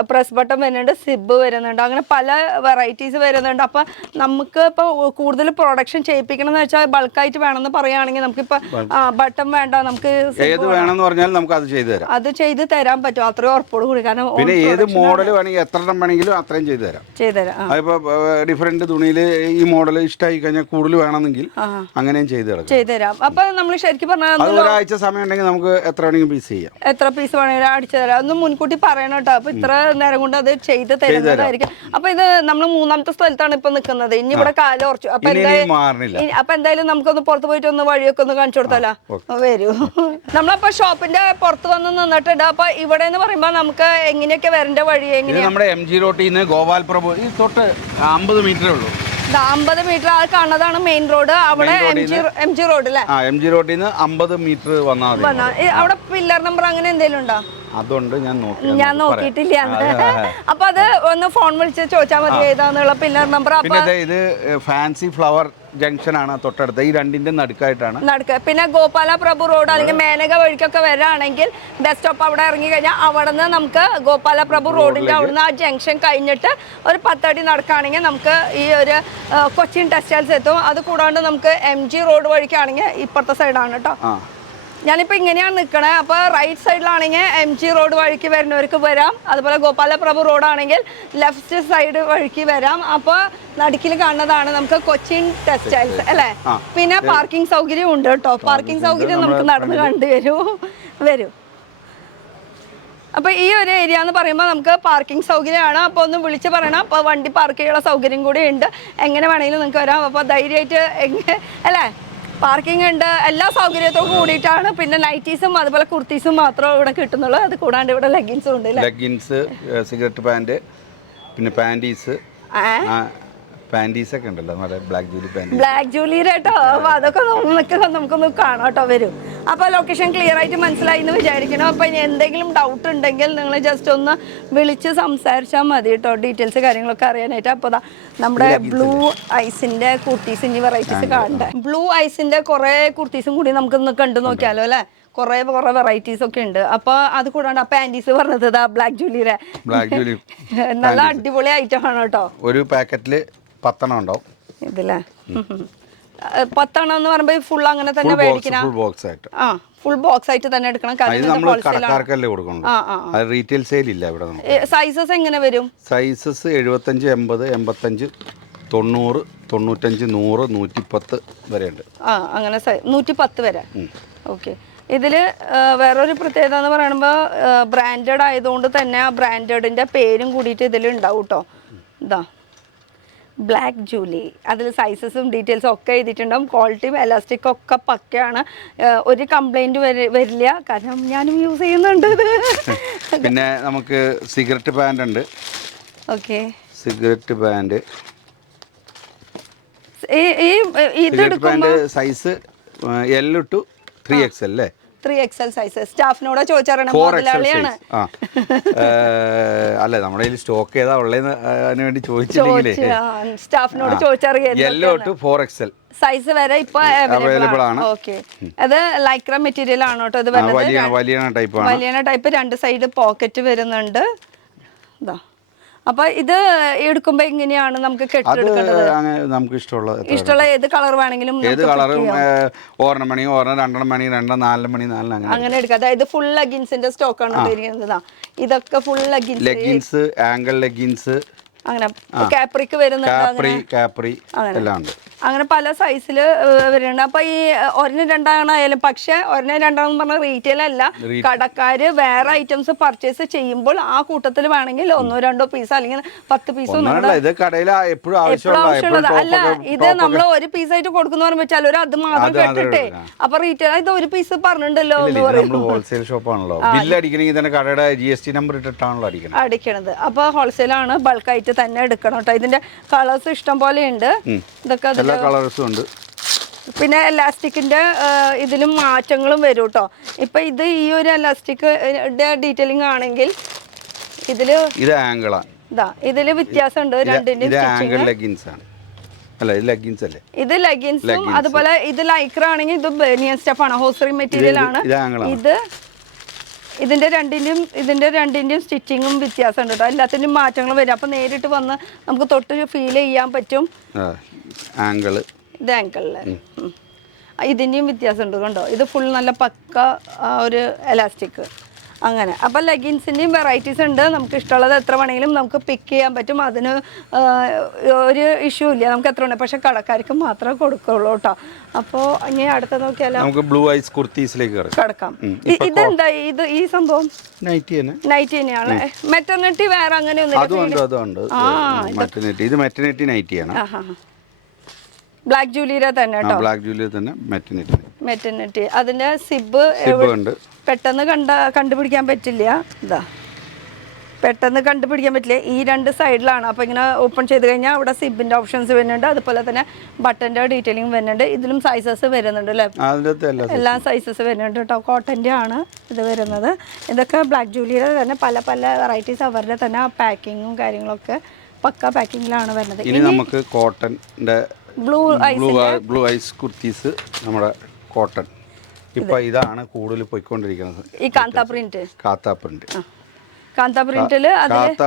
പ്രസ് ബട്ടൺ വരുന്നുണ്ട്, സിബ് വരുന്നുണ്ട്, അങ്ങനെ പല വെറൈറ്റീസ് വരുന്നുണ്ട്. അപ്പം നമുക്ക് ഇപ്പോൾ കൂടുതൽ പ്രൊഡക്ഷൻ ചെയ്യിപ്പിക്കണം എന്ന് വെച്ചാൽ ബൾക്കായിട്ട് വേണമെന്ന് പറയുകയാണെങ്കിൽ നമുക്കിപ്പോൾ ബട്ടൺ വേണ്ട, നമുക്ക് ഏത് വേണമെന്ന് പറഞ്ഞാൽ നമുക്ക് അത് ചെയ്തു തരാം. അത് ചെയ്ത് തരാൻ പറ്റും, അത്രയും ഉറപ്പോട് കൂടി. കാരണം പിന്നെ ഏത് മോഡൽ വേണമെങ്കിൽ എത്ര എണ്ണം വേണമെങ്കിലും അത്രയും ചെയ്തു തരാം. അതിപ്പോൾ ഡിഫറെന്റ് തുണിയിൽ ഈ മോഡൽ ഇഷ്ടമായി കഴിഞ്ഞാൽ കൂടുതൽ വേണമെങ്കിൽ അങ്ങനെയും ചെയ്തു തരാം. അപ്പം നമ്മൾ ശരിക്കും പറഞ്ഞാൽ ഒരാഴ്ച സമയം ഉണ്ടെങ്കിൽ നമുക്ക് എത്ര വേണമെങ്കിലും പീസ് ചെയ്യാം, എത്ര പീസ് വേണമെങ്കിലും അടിച്ചു തരാം. ഒന്ന് മുൻകൂട്ടി പറയണം കേട്ടോ. അപ്പോൾ ഇത്ര എത്ര നേരം കൊണ്ട് അത് ചെയ്ത് തരുന്നതായിരിക്കും. അപ്പൊ ഇത് നമ്മൾ 3ാമത്തെ സ്ഥലത്താണ് ഇപ്പൊ നിൽക്കുന്നത്. ഇനി ഇവിടെ കാലം ഉറച്ചു. അപ്പൊ എന്തായാലും നമുക്കൊന്ന് പുറത്ത് പോയിട്ട് ഒന്ന് വഴിയൊക്കെ ഒന്ന് കാണിച്ചു കൊടുത്താലോ? വരൂ. നമ്മളപ്പോ ഷോപ്പിന്റെ പുറത്ത് വന്ന് നിന്നിട്ടുണ്ട്. അപ്പൊ ഇവിടെ എന്ന് പറയുമ്പോ നമുക്ക് എങ്ങനെയൊക്കെ വരേണ്ട വഴി എങ്ങനെയാ? നമ്മുടെ MG റോഡിൽ നിന്ന് ഗോപാൽ പ്രഭു ഈ തൊട്ട് 50 മീറ്ററേ ഉള്ളൂ. 50 മീറ്റർ ആ കാണുന്നതാണ് മെയിൻ റോഡ്. അവിടെ MG റോഡ് അല്ലേ? MG റോഡിൽ നിന്ന് 50 മീറ്റർ വന്നാൽ അവിടെ പില്ലർ നമ്പർ അങ്ങനെ എന്തെങ്കിലും ഉണ്ടോ? അതുകൊണ്ട് ഞാൻ നോക്കിയിട്ടില്ല. അപ്പൊ അത് ഒന്ന് ഫോൺ വിളിച്ച് ചോദിച്ചാൽ മതി ഏതാന്നുള്ള പില്ലർ നമ്പർ. പിന്നെ ഇത് ഫാൻസി ഫ്ലവർ ജംഗ്ഷൻ ആണ് തൊട്ടടുത്ത്. ഈ രണ്ടിന്റെ നടുക്കായിട്ടാണ്. പിന്നെ ഗോപാല പ്രഭു റോഡ് അല്ലെങ്കിൽ മേനക വഴിക്കൊക്കെ വരാണെങ്കിൽ ബസ് സ്റ്റോപ്പ് അവിടെ ഇറങ്ങി കഴിഞ്ഞാൽ അവിടെ നിന്ന് നമുക്ക് ഗോപാല പ്രഭു റോഡിന്റെ അവിടുന്ന് ആ ജംഗ്ഷൻ കഴിഞ്ഞിട്ട് ഒരു 10 അടി നടക്കുകയാണെങ്കിൽ നമുക്ക് ഈ ഒരു കൊച്ചിൻ ടെക്സ്റ്റൈൽസ് എത്തും. അത് കൂടാണ്ട് നമുക്ക് MG റോഡ് വഴിക്കാണെങ്കിൽ ഇപ്പുറത്തെ സൈഡാണ് കേട്ടോ. ഞാനിപ്പോൾ ഇങ്ങനെയാണ് നിൽക്കണേ. അപ്പോൾ റൈറ്റ് സൈഡിലാണെങ്കിൽ MG റോഡ് വഴിക്ക് വരുന്നവർക്ക് വരാം. അതുപോലെ ഗോപാല പ്രഭു റോഡാണെങ്കിൽ ലെഫ്റ്റ് സൈഡ് വഴിക്ക് വരാം. അപ്പോൾ നടുക്കിൽ കാണുന്നതാണ് നമുക്ക് കൊച്ചിൻ ടെക്സ്റ്റൈൽസ് അല്ലേ? പിന്നെ പാർക്കിംഗ് സൗകര്യം ഉണ്ട് കേട്ടോ. പാർക്കിംഗ് സൗകര്യം നമുക്ക് നടന്ന് വരൂ. അപ്പോൾ ഈ ഒരു ഏരിയ എന്ന് പറയുമ്പോൾ നമുക്ക് പാർക്കിംഗ് സൗകര്യമാണ്. അപ്പോൾ ഒന്ന് വിളിച്ച് പറയണം. അപ്പോൾ വണ്ടി പാർക്ക് ചെയ്യാനുള്ള സൗകര്യം കൂടി ഉണ്ട്. എങ്ങനെ വേണമെങ്കിലും നിങ്ങൾക്ക് വരാം. അപ്പോൾ ധൈര്യമായിട്ട് അല്ലേ? പാർക്കിംഗ് ഉണ്ട്, എല്ലാ സൗകര്യത്തോടും കൂടിയിട്ടാണ്. പിന്നെ നൈറ്റീസും അതുപോലെ കുർത്തീസും മാത്രമേ ഇവിടെ കിട്ടുന്നുള്ളൂ. അത് കൂടാണ്ട് ഇവിടെ ലെഗിൻസും ഉണ്ട്. ലെഗിൻസ്, സിഗരറ്റ് പാൻറ്, പിന്നെ പാൻറ്റീസ് ഒക്കെ ഉണ്ടല്ലോ, ബ്ലാക്ക് ജൂലിയുടെ കേട്ടോ. അപ്പൊ അതൊക്കെ നമുക്കൊന്ന് കാണാം കേട്ടോ. വരും. അപ്പൊ ലൊക്കേഷൻ ക്ലിയർ ആയിട്ട് മനസ്സിലായി എന്ന് വിചാരിക്കണം. അപ്പൊ ഇനി എന്തെങ്കിലും ഡൗട്ട് ഉണ്ടെങ്കിൽ നിങ്ങൾ ജസ്റ്റ് ഒന്ന് വിളിച്ച് സംസാരിച്ചാൽ മതി കേട്ടോ, ഡീറ്റെയിൽസ് കാര്യങ്ങളൊക്കെ അറിയാനായിട്ട്. അപ്പൊ നമ്മുടെ ബ്ലൂ ഐസിന്റെ കുർത്തീസിന്റെ വെറൈറ്റീസ് കാണണ്ടേ? ബ്ലൂ ഐസിന്റെ കുറെ കുർത്തീസും കൂടി നമുക്കൊന്ന് കണ്ടു നോക്കിയാലോ അല്ലെ? കുറെ വെറൈറ്റീസ് ഒക്കെ ഉണ്ട്. അപ്പൊ അത് കൂടാണ്ട് പാൻറ്റീസ് പറഞ്ഞത് ബ്ലാക്ക് ജൂലിയുടെ നല്ല അടിപൊളി ഐറ്റം ആണ് കേട്ടോ. ഒരു പാക്കറ്റില് 10 ഉണ്ടാവും ഇതില്ലേ. 10 എന്ന് പറയുമ്പോ ഫുൾ അങ്ങനെ തന്നെ മേടിക്കണം. ഫുൾ ബോക്സ് ആയിട്ട് തന്നെ എടുക്കണം. റീറ്റെയിൽ സെയിൽ ഇല്ല ഇവിടെ. സൈസസ് എങ്ങനെ വരും? സൈസസ് 75, 80, 85, 90, 95, 100, 110 വരെ ഉണ്ട്. അങ്ങനെ 110 വരെ. ഓക്കെ. ഇതില് വേറൊരു പ്രത്യേകത എന്ന് പറയുമ്പോൾ ബ്രാൻഡഡ് ആയതുകൊണ്ട് തന്നെ ആ ബ്രാൻഡഡിന്റെ പേരും കൂടിയിട്ട് ഇതിൽ ഉണ്ടാവും കേട്ടോ. ഇതാ ബ്ലാക്ക് ജൂലി. അതിൽ സൈസസും ഡീറ്റെയിൽസും ഒക്കെ എഴുതിയിട്ടുണ്ടാവും. ക്വാളിറ്റിയും എലാസ്റ്റിക്കും ഒക്കെ പക്കയാണ്. ഒരു കംപ്ലൈൻറ്റ് വരില്ല. കാരണം ഞാനും യൂസ് ചെയ്യുന്നുണ്ട് ഇത്. പിന്നെ നമുക്ക് സിഗരറ്റ് പാൻ്റ് ഉണ്ട്. ഓക്കെ. സിഗരറ്റ് പാൻ്റ് ഇതെടുക്കുമ്പോൾ സൈസ് L to 3XL അല്ലേ? 3XL size. സ്റ്റാഫിനോട് ചോദിച്ചാറാണ്. മുതലാളിയാണ്. അല്ല നമ്മുടെ കയ്യിൽ സ്റ്റോക്ക് ഏതാ ഉള്ളതെന്ന് അതിന് വേണ്ടി ചോദിച്ചില്ലെങ്കിലേ സ്റ്റാഫിനോട് ചോദിച്ചറിയാം. L to 4XL സൈസ് വരെ ഇപ്പൊ അവൈലബിൾ ആണ്. ഓക്കെ. അത് ലൈക്ര മെറ്റീരിയൽ ആണ് കേട്ടോ. ഇത് വലിയ ടൈപ്പ്. 2 സൈഡ് പോക്കറ്റ് വരുന്നുണ്ട്. ഇതാ. അപ്പൊ ഇത് എടുക്കുമ്പോ എങ്ങനെയാണ് നമുക്ക് കെട്ടെടുക്കേണ്ടത്? നമുക്ക് ഇഷ്ടമുള്ള ഏത് കളർ വേണമെങ്കിലും ഏത് കളറും 1 മണി 2 മണി 2 4 മണി 4 അങ്ങനെ എടുക്കാം. അതായത് ഫുൾ ലെഗിൻസിന്റെ സ്റ്റോക്ക് ആണ് ഇരിക്കുന്നത്. ഇതൊക്കെ ഫുൾ ലെഗിൻസ്, ആംഗിൾ ലെഗിൻസ്, അങ്ങനെ കാപ്രിക്ക് വരുന്നുണ്ട്. എല്ലാം ഉണ്ട്. അങ്ങനെ പല സൈസില് വരുന്നുണ്ട്. അപ്പൊ ഈ 1 2 ആയാലും, പക്ഷെ 1 2 എന്ന് പറഞ്ഞ റീറ്റെയിൽ അല്ല, കടക്കാര് വേറെ ഐറ്റംസ് പർച്ചേസ് ചെയ്യുമ്പോൾ ആ കൂട്ടത്തിൽ വേണമെങ്കിൽ 1 2 പീസ് അല്ലെങ്കിൽ 10 പീസ് എപ്പോഴും ആവശ്യമുള്ളത് അല്ല. ഇത് നമ്മൾ ഒരു പീസ് ആയിട്ട് കൊടുക്കുന്ന പറയുമ്പോൾ ചിലർ അത് മാത്രം കേട്ടിട്ടേ അപ്പൊ റീറ്റെയിൽ ഇത് ഒരു പീസ് പറഞ്ഞിട്ടുണ്ടല്ലോ എന്ന് പറയും. ഹോൾസെയിൽ ഷോപ്പാണല്ലോ. ബില്ല് അടിക്കണമെങ്കിൽ തന്നെ കടയുടെ GST നമ്പർ ഇട്ടിട്ടാണല്ലോ അടിക്കണത്. അപ്പൊ ഹോൾസെയിൽ ആണ്, ബൾക്കായിട്ട് തന്നെ എടുക്കണം കേട്ടോ. ഇതിന്റെ കളേഴ്സ് ഇഷ്ടം പോലെ ഉണ്ട്. ഇതൊക്കെ കളേഴ്സും ഉണ്ട്. പിന്നെ എലാസ്റ്റിക്കിന്റെ ഇതിലും മാറ്റങ്ങളും വരും കേട്ടോ. ഇപ്പൊ ഇത് ഈ ഒരു എലാസ്റ്റിക് ഡീറ്റെയിലിംഗ് ആണെങ്കിൽ ഇതില് ഇത് ആംഗിളാണ്. ഇതില് വ്യത്യാസമുണ്ട് രണ്ടിന്റെയും. ഇത് ലെഗിൻസും അതുപോലെ ഇത് ലൈക്ര ആണെങ്കിൽ ഇത് ബനിയൻ സ്റ്റഫ് ആണ്, ഹോസറി മെറ്റീരിയൽ ആണ്. ഇതിന്റെ രണ്ടിന്റെയും സ്റ്റിച്ചിങ്ങും വ്യത്യാസമുണ്ട് കേട്ടോ. എല്ലാത്തിന്റെയും മാറ്റങ്ങൾ വരും. അപ്പൊ നേരിട്ട് വന്ന് നമുക്ക് തൊട്ട് ഫീൽ ചെയ്യാൻ പറ്റും. ഇത് ആങ്കിളില് ഇതിന്റെയും വ്യത്യാസമുണ്ട് കണ്ടോ. ഇത് ഫുൾ നല്ല പക്ക ഒരു എലാസ്റ്റിക്. അങ്ങനെ. അപ്പം ലെഗിൻസിൻ്റെയും വെറൈറ്റീസ് ഉണ്ട്. നമുക്ക് ഇഷ്ടമുള്ളത് എത്ര വേണമെങ്കിലും നമുക്ക് പിക്ക് ചെയ്യാൻ പറ്റും. അതിന് ഒരു ഇഷ്യൂ ഇല്ല. നമുക്ക് എത്ര വേണം, പക്ഷെ കടക്കാർക്ക് മാത്രമേ കൊടുക്കുള്ളൂ കേട്ടോ. അപ്പോൾ ഇനി അടുത്ത നോക്കിയാലോ, നമുക്ക് ബ്ലൂ ഐസ് കുർത്തീസിലേക്ക് കിടക്കാം. ഇതെന്താ ഈ സംഭവം? നൈറ്റി തന്നെയാണ്. മെറ്റർണിറ്റി വേറെ അങ്ങനെയൊന്നും ഇത് മെറ്റർണിറ്റി നൈറ്റിയാണ്. ബ്ലാക്ക് ജൂലിയുടെ തന്നെ കേട്ടോ. ബ്ലാക്ക് ജൂലിയ തന്നെ മെറ്റർണിറ്റി. അതിന്റെ സിബ് ഉണ്ട്. പെട്ടെന്ന് കണ്ടുപിടിക്കാൻ പറ്റില്ല. ഇതാ പെട്ടെന്ന് കണ്ടുപിടിക്കാൻ പറ്റില്ല. ഈ രണ്ട് സൈഡിലാണ്. അപ്പോൾ ഇങ്ങനെ ഓപ്പൺ ചെയ്ത് കഴിഞ്ഞാൽ അവിടെ സിബിൻ്റെ ഓപ്ഷൻസ് വരുന്നുണ്ട്. അതുപോലെ തന്നെ ബട്ടൻ്റെ ഡീറ്റെയിലിംഗ് വരുന്നുണ്ട്. ഇതിലും സൈസസ് വരുന്നുണ്ട് അല്ലേ? എല്ലാ സൈസസ് വരുന്നുണ്ട് കേട്ടോ. കോട്ടൻ്റെ ആണ് ഇത് വരുന്നത്. ഇതൊക്കെ ബ്ലാക്ക് ജൂലിയുടെ തന്നെ പല പല വെറൈറ്റീസ്. അവരുടെ തന്നെ പാക്കിങ്ങും കാര്യങ്ങളൊക്കെ പക്ക പാക്കിങ്ങിലാണ് വരുന്നത്. ഇനി നമുക്ക് കോട്ടൻ്റെ ബ്ലൂ ഐസ് കുർത്തീസ്, നമ്മുടെ കോട്ടൺ ഇപ്പൊ ഇതാണ് കൂടുതൽ പോയിക്കൊണ്ടിരിക്കുന്നത്. ഈ കാന്ത പ്രിന്റ് കാന്ത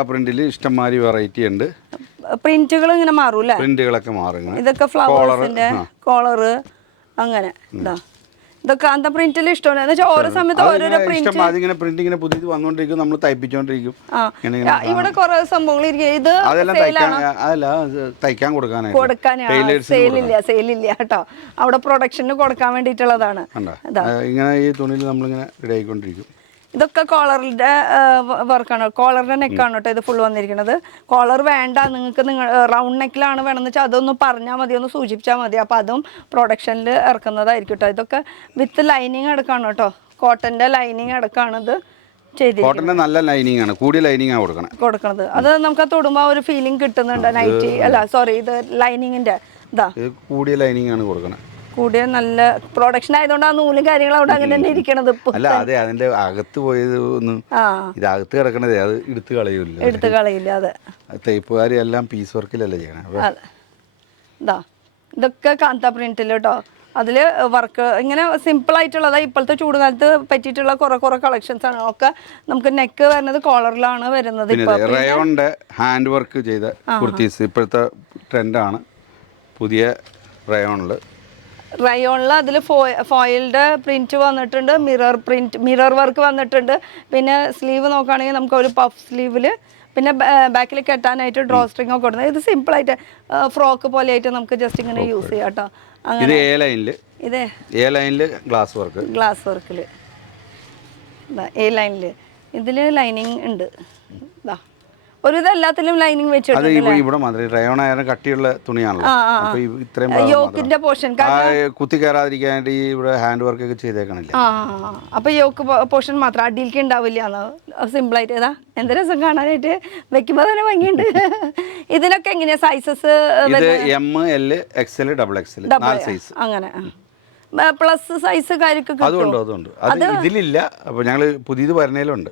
പ്രിന്റില് ഇഷ്ടംമാതിരി വെറൈറ്റി ഉണ്ട്. പ്രിന്റുകൾ ഇങ്ങനെ മാറൂല്ലേ? പ്രിന്റുകളൊക്കെ മാറും. ഇതൊക്കെ ഫ്ലവേഴ്സിന്റെ കോളറ് അങ്ങനെ. ഇതൊക്കെ കാന്ത പ്രിന്റിൽ ഇഷ്ടമാണ്. ഓരോ സമയത്ത് ഓരോരോ പ്രിന്റ് പ്രിന്റിങ്ങനെ പുതിയത് വന്നോണ്ടിരിക്കും, നമ്മൾ തയ്പ്പിച്ചോണ്ടിരിക്കും. ഇവിടെ കുറെ സംഭവങ്ങൾ ഇത് തയ്ക്കാൻ കൊടുക്കാനാണ്. സെയിലില്ല കേട്ടോ. അവിടെ പ്രൊഡക്ഷന് കൊടുക്കാൻ വേണ്ടിയിട്ടുള്ളതാണ്. ഇങ്ങനെ ഈ തുണിയിൽ നമ്മളിങ്ങനെ റെഡി ആയിക്കൊണ്ടിരിക്കും. ഇതൊക്കെ കോളറിന്റെ വർക്കാണ്. കോളറിന്റെ നെക്കാണ് കേട്ടോ ഇത് ഫുൾ വന്നിരിക്കുന്നത്. കോളർ വേണ്ട നിങ്ങൾക്ക്, റൗണ്ട് നെക്കിലാണ് വേണമെന്ന് വെച്ചാൽ അതൊന്ന് പറഞ്ഞാൽ മതി, ഒന്ന് സൂചിപ്പിച്ചാൽ മതി. അപ്പോൾ അതും പ്രൊഡക്ഷനിൽ ഇറക്കുന്നതായിരിക്കും കേട്ടോ. ഇതൊക്കെ വിത്ത് ലൈനിങ് എടുക്കാണ് കേട്ടോ. കോട്ടന്റെ ലൈനിങ് എടുക്കാണ് ഇത് ചെയ്തിരിക്കുന്നത്. നല്ല ലൈനിങ് ആണ്, കൂടിയ ലൈനിങ് ആണ് കൊടുക്കുന്നത്. അത് നമുക്ക് തൊടുമ്പോൾ ഒരു ഫീലിംഗ് കിട്ടുന്നുണ്ട്. നൈറ്റി അല്ല സോറി, ഇത് ലൈനിങ്ങിന്റെ ഇതാ കൂടിയ ലൈനിങ് ആണ് കൊടുക്കുന്നത്. കൂടിയ നല്ല പ്രൊഡക്ഷൻ ആയതുകൊണ്ട് ആ നൂലും കാര്യങ്ങളും അവിടെ അങ്ങനെ തന്നെ ഇരിക്കണത്. അല്ല അതെ, അതിന്റെ അകത്ത് പോയത് ഒന്നും ഇത് അകത്ത് കിടക്കണതേ അത് എടുത്ത് കളയില്ല. അതെ, തയ്പ്പുകാരി എല്ലാം പീസ് വർക്കിലല്ലേ ചെയ്യണേ. ഇതാ ഇതൊക്കെ കാന്ത പ്രിന്റിൽ കേട്ടോ. അതിൽ വർക്ക് ഇങ്ങനെ സിമ്പിൾ ആയിട്ടുള്ളതാ. ഇപ്പോഴത്തെ ചൂടുകാലത്ത് പറ്റിയിട്ടുള്ള കുറെ കളക്ഷൻസ് ആണ്. ഒക്കെ നമുക്ക് നെക്ക് വരുന്നത് കോളറിലാണ് വരുന്നത്. റയോണിന്റെ ഹാൻഡ് വർക്ക് ചെയ്ത കുർത്തീസ് ഇപ്പോഴത്തെ ട്രെൻഡാണ്. പുതിയ റയോണില് അതിൽ ഫോയിൽഡ് പ്രിന്റ് വന്നിട്ടുണ്ട്. മിറർ വർക്ക് വന്നിട്ടുണ്ട്. പിന്നെ സ്ലീവ് നോക്കുകയാണെങ്കിൽ നമുക്ക് ഒരു പഫ് സ്ലീവിൽ, പിന്നെ ബാക്കിൽ കെട്ടാനായിട്ട് ഡ്രോ സ്ട്രിങ് ഒക്കെ കൊടുക്കുന്നത്. ഇത് സിമ്പിൾ ആയിട്ട് ഫ്രോക്ക് പോലെ ആയിട്ട് നമുക്ക് ജസ്റ്റ് ഇങ്ങനെ യൂസ് ചെയ്യാം കേട്ടോ. അങ്ങനെ എ ലൈനില് ഗ്ലാസ് വർക്കിൽ എ ലൈനിൽ ഇതിൽ ലൈനിങ് ഉണ്ട്. ഇതാ ഒരു ഇതെല്ലാത്തിലും ലൈനിങ് വെച്ചിട്ടുണ്ട്. കട്ടിയുള്ള തുണിയാണല്ലോ. യോക്കിന്റെ പോർഷൻ കുത്തി കയറാതിരിക്കാനായിട്ട് ഈ ഇവിടെ ഹാൻഡ് വർക്ക് ഒക്കെ ചെയ്തേക്കണില്ല. അപ്പൊ യോക്ക് പോർഷൻ മാത്രം അടിയിലേക്ക് ഉണ്ടാവില്ല. സിമ്പിൾ ആയിട്ട് ഏതാ എന്ത് രസം കാണാനായിട്ട്, വെക്കുമ്പോ തന്നെ ഭംഗിയുണ്ട്. ഇതിനൊക്കെ എങ്ങനെയാ sizes? M, L, XL, double XL size അങ്ങനെ. പ്ലസ് സൈസ് കാര്യമൊക്കെ അതുണ്ട്. അത് ഇതിലില്ല. അപ്പൊ ഞങ്ങള് പുതിയത് പറഞ്ഞതിലുണ്ട്.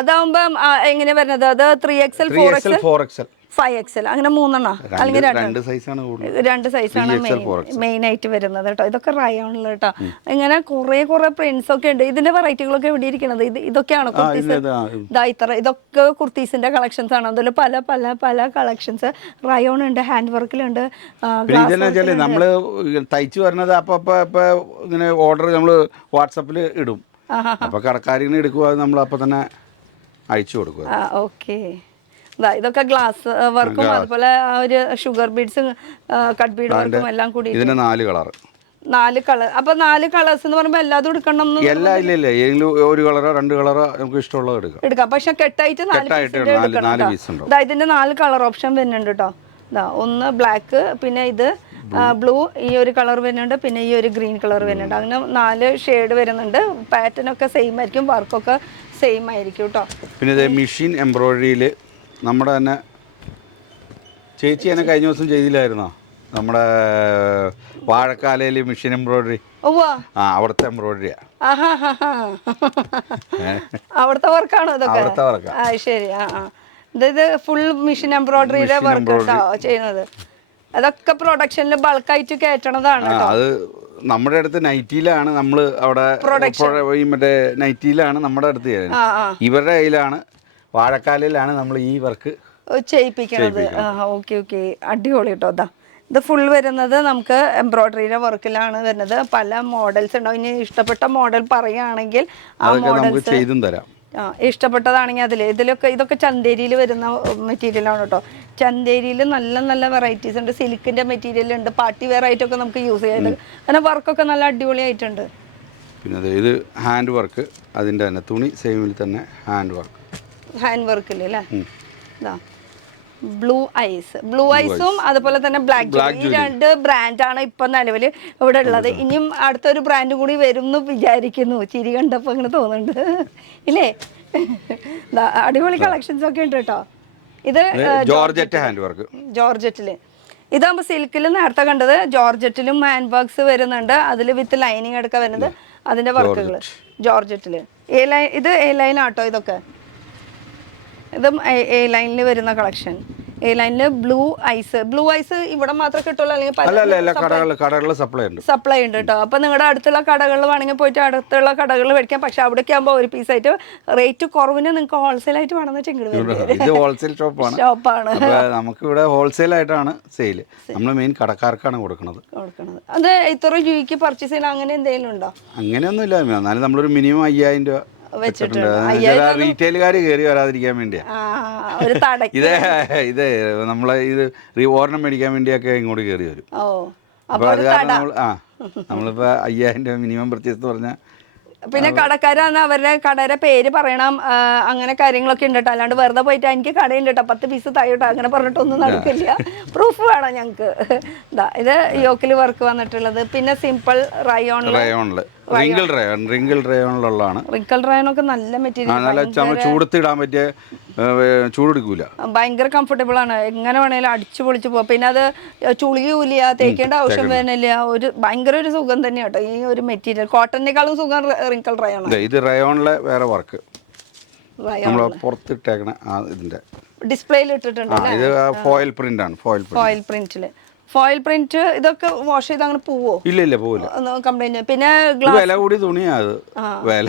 അതാവുമ്പോ എങ്ങനെയാ വരുന്നത്? അത് 3XL, 4XL, 5XL അങ്ങനെ മൂന്നെണ്ണ അല്ലെങ്കിൽ രണ്ട് സൈസാണ് മെയിൻ ആയിട്ട് വരുന്നത് കേട്ടോ. ഇതൊക്കെ റയോണിൽ കേട്ടോ. ഇങ്ങനെ കുറെ പ്രിന്റ്സ് ഒക്കെ ഉണ്ട്. ഇതിന്റെ വെറൈറ്റികളൊക്കെ എവിടെ ഇരിക്കണത്? ഇതൊക്കെയാണ് കുർത്തീസ്. ഇതൊക്കെ കുർത്തീസിന്റെ കളക്ഷൻസ് ആണ്. അതിൽ പല പല പല കളക്ഷൻസ്. റയോൺ ഉണ്ട്, ഹാൻഡ് വർക്കിലുണ്ട്. നമ്മള് തയ്ച്ചു വരുന്നത് അപ്പൊ ഇങ്ങനെ ഓർഡർ നമ്മള് വാട്സാപ്പിൽ ഇടും. അപ്പൊ കടക്കാരിങ്ങനെ എടുക്കുക, നമ്മൾ അപ്പൊ തന്നെ അയച്ചു കൊടുക്കുക. ഓക്കെ. ഇതൊക്കെ ഗ്ലാസ് വർക്കും അതുപോലെ ഒരു ഷുഗർ ബീഡ്സും കട്ട് ബീഡ് വർക്കും എല്ലാം കൂടി. ഇതിന് 4 കളർ. അപ്പൊ 4 കളേഴ്സ് എന്ന് പറയുമ്പോൾ എല്ലാതും എടുക്കണം? ഒരു കളറോ 2 കളറോ നമുക്ക് ഇഷ്ടമുള്ളത് എടുക്കാം. പക്ഷെ കെട്ടായിട്ട് 4 പീസ് ഉണ്ട്. ഇതിന്റെ 4 കളർ ഓപ്ഷൻ വരുന്നുണ്ട് കേട്ടോ. ഒന്ന് ബ്ലാക്ക്, പിന്നെ ഇത് ബ്ലൂ, ഈ ഒരു കളർ വരുന്നുണ്ട്, പിന്നെ ഈ ഒരു ഗ്രീൻ കളർ വരുന്നുണ്ട്. അങ്ങനെ 4 ഷെയ്ഡ് വരുന്നുണ്ട്. പാറ്റേൺ ഒക്കെ സെയിം ആയിരിക്കും, വർക്കൊക്കെ സെയിം ആയിരിക്കും കേട്ടോ. പിന്നെ മെഷീൻ എംബ്രോയിഡറിയിൽ നമ്മുടെ തന്നെ ചേച്ചി തന്നെ കഴിഞ്ഞ ദിവസം ചെയ്തില്ലായിരുന്നോ? നമ്മുടെ വാഴക്കാലയിൽ മെഷീൻ എംബ്രോയിഡറി. അവിടുത്തെ എംബ്രോയിഡറിയാ. അവിടുത്തെ വർക്കാണോ ഇതൊക്കെ? ശരി. ഇത് ഫുൾ മെഷീൻ എംബ്രോയിഡറിയുടെ വർക്ക് ചെയ്യുന്നത്. അതൊക്കെ പ്രൊഡക്ഷനിൽ ബൾക്കായിട്ട് കയറ്റണതാണ്. അത് നമ്മുടെ അടുത്ത് നൈറ്റിയിലാണ് നമ്മൾ അവിടെ മറ്റേ നൈറ്റിയിലാണ് നമ്മുടെ അടുത്ത് ചെയ്യുന്നത്. ഇവരുടെ കയ്യിലാണ് വാഴക്കാലയിലാണ് നമ്മൾ ഈ വർക്ക് ചെയ്യിപ്പിക്കുന്നത്. ഓക്കെ അടിപൊളി കേട്ടോ. ഇത് ഫുൾ വരുന്നത് നമുക്ക് എംബ്രോയിഡറിയുടെ വർക്കിലാണ് വരുന്നത്. പല മോഡൽസ് ഉണ്ടാവും. ഇനി ഇഷ്ടപ്പെട്ട മോഡൽ പറയുകയാണെങ്കിൽ ആ മോഡൽസ് ചെയ്തും തരാം. ഇഷ്ടപ്പെട്ടതാണെങ്കിൽ ഇതൊക്കെ ചന്തേരിയിൽ വരുന്ന മെറ്റീരിയലാണ് കേട്ടോ. ചന്തേരിയിൽ നല്ല നല്ല വെറൈറ്റീസ് ഉണ്ട്. സിൽക്കിന്റെ മെറ്റീരിയൽ ഉണ്ട്. പാർട്ടി വെയർ ആയിട്ടൊക്കെ നമുക്ക് യൂസ് ചെയ്യാം. അങ്ങനെ വർക്കൊക്കെ നല്ല അടിപൊളിയായിട്ടുണ്ട്. പിന്നെ ഇത് ഹാൻഡ് വർക്ക്, അതിൻ്റെ തന്നെ തുണി സെയിമിൽ തന്നെ ഹാൻഡ് വർക്കിൽ അല്ലേ. ഇതാ ബ്ലൂ ഐസും അതുപോലെ തന്നെ ബ്ലാക്ക്, ഈ 2 ബ്രാൻഡാണ് ഇപ്പൊ നിലവിൽ ഇവിടെ ഉള്ളത്. ഇനിയും അടുത്തൊരു ബ്രാൻഡ് കൂടി വരും എന്ന് വിചാരിക്കുന്നു. ചിരി കണ്ടപ്പോ അങ്ങനെ തോന്നുന്നുണ്ട് ഇല്ലേ. അടിപൊളി കളക്ഷൻസ് ഒക്കെ ഉണ്ട് കേട്ടോ. ഇത് ജോർജറ്റ് ഹാൻഡ് വർക്ക്, ജോർജറ്റില്. ഇതാകുമ്പോ സിൽക്കിൽ നേരത്തെ കണ്ടത് ജോർജറ്റിലും ഹാൻഡ് വർക്ക്സ് വരുന്നുണ്ട്. അതിൽ വിത്ത് ലൈനിങ് എടുക്കാൻ വരുന്നത് അതിന്റെ വർക്കുകൾ ജോർജറ്റില്. ഇത് എ ലൈൻ ആട്ടോ. ഇതൊക്കെ ഇതും എ ലൈനിൽ വരുന്ന കളക്ഷൻ. എ ലൈനില് ബ്ലൂ ഐസ് ഇവിടെ മാത്രമേ കിട്ടുള്ളൂ, അല്ലെങ്കിൽ സപ്ലൈ ഉണ്ട് കേട്ടോ. അപ്പൊ നിങ്ങളുടെ അടുത്തുള്ള കടകളിൽ വേണമെങ്കിൽ പോയിട്ട് അടുത്തുള്ള കടകളിൽ മേടിക്കാം. പക്ഷെ അവിടേക്ക് ആകുമ്പോൾ ഒരു പീസായിട്ട് റേറ്റ് കുറവിന് നിങ്ങൾക്ക് ഹോൾസെയിൽ ആയിട്ട് വേണമെന്ന് ഹോൾസെയിൽ ഷോപ്പാണ്. നമുക്ക് ഇവിടെ ഹോൾസെയിൽ ആയിട്ടാണ് സെയിൽ. നമ്മൾ മെയിൻ കടക്കാർക്കാണ് കൊടുക്കുന്നത്. അത് ഇത്ര രൂപയ്ക്ക് പർച്ചേസ് ചെയ്യണം അങ്ങനെ എന്തെങ്കിലും ഉണ്ടോ? അങ്ങനെയൊന്നും ഇല്ല. എന്നാലും നമ്മളൊരു മിനിമം 5000 രൂപ റീറ്റെയിലുകാര് കയറി വരാതിരിക്കാൻ വേണ്ടിയാ. ഇത് നമ്മളെ ഓർണം മേടിക്കാൻ വേണ്ടിയൊക്കെ ഇങ്ങോട്ട് കയറി വരും. അപ്പൊ അത് കാരണം നമ്മളിപ്പോ 5000 രൂപ മിനിമം പർച്ചേസ് എന്ന് പറഞ്ഞാൽ പിന്നെ കടക്കാരാണ് അവരുടെ കടയുടെ പേര് പറയണം, അങ്ങനെ കാര്യങ്ങളൊക്കെ ഉണ്ട് കേട്ടോ. അല്ലാണ്ട് വെറുതെ പോയിട്ട് എനിക്ക് കടയുണ്ട് കേട്ടോ 10 പീസ് തായോട്ടോ അങ്ങനെ പറഞ്ഞിട്ടൊന്നും നടക്കില്ല. പ്രൂഫ് വേണം ഞങ്ങൾക്ക്. ഇത് യോക്കിൽ വർക്ക് വന്നിട്ടുള്ളത്. പിന്നെ സിമ്പിൾ റയോണില് റിങ്കിൾ റയോണിലുള്ളതാണ്. റിങ്കിൾ റയോൺ ഒക്കെ നല്ല മെറ്റീരിയൽ, ചൂടത്തിടാൻ പറ്റിയ, ചൂടെടുക്കൂല, ഭയങ്കര കംഫർട്ടബിൾ ആണ്. എങ്ങനെ വേണേലും അടിച്ചു പൊളിച്ചു പോവാം. പിന്നെ അത് ചുളിയൂല, തേക്കേണ്ട ആവശ്യം വരുന്നില്ല. ഭയങ്കര ഒരു സുഖം തന്നെയാട്ടോ ഈ ഒരു മെറ്റീരിയൽ. കോട്ടണിനേക്കാളും സുഖം റിങ്കിൾ റയോൺ. ഇത് റയോണിലെ വേറെ വർക്ക് പുറത്തിട്ടേക്കണ ഇതിന്റെ ഡിസ്പ്ലേയിൽ ഇട്ടിട്ടുണ്ട്. ഇത് ഫോയിൽ പ്രിന്റ് ആണ്. ഫോയിൽ പ്രിന്റ് ഇതൊക്കെ വാഷ് ചെയ്ത് അങ്ങനെ പോവോ? ഇല്ല പോവില്ല, കംപ്ലൈന്റ്. പിന്നെ വില കൂടി തുണിയാ അത്. വില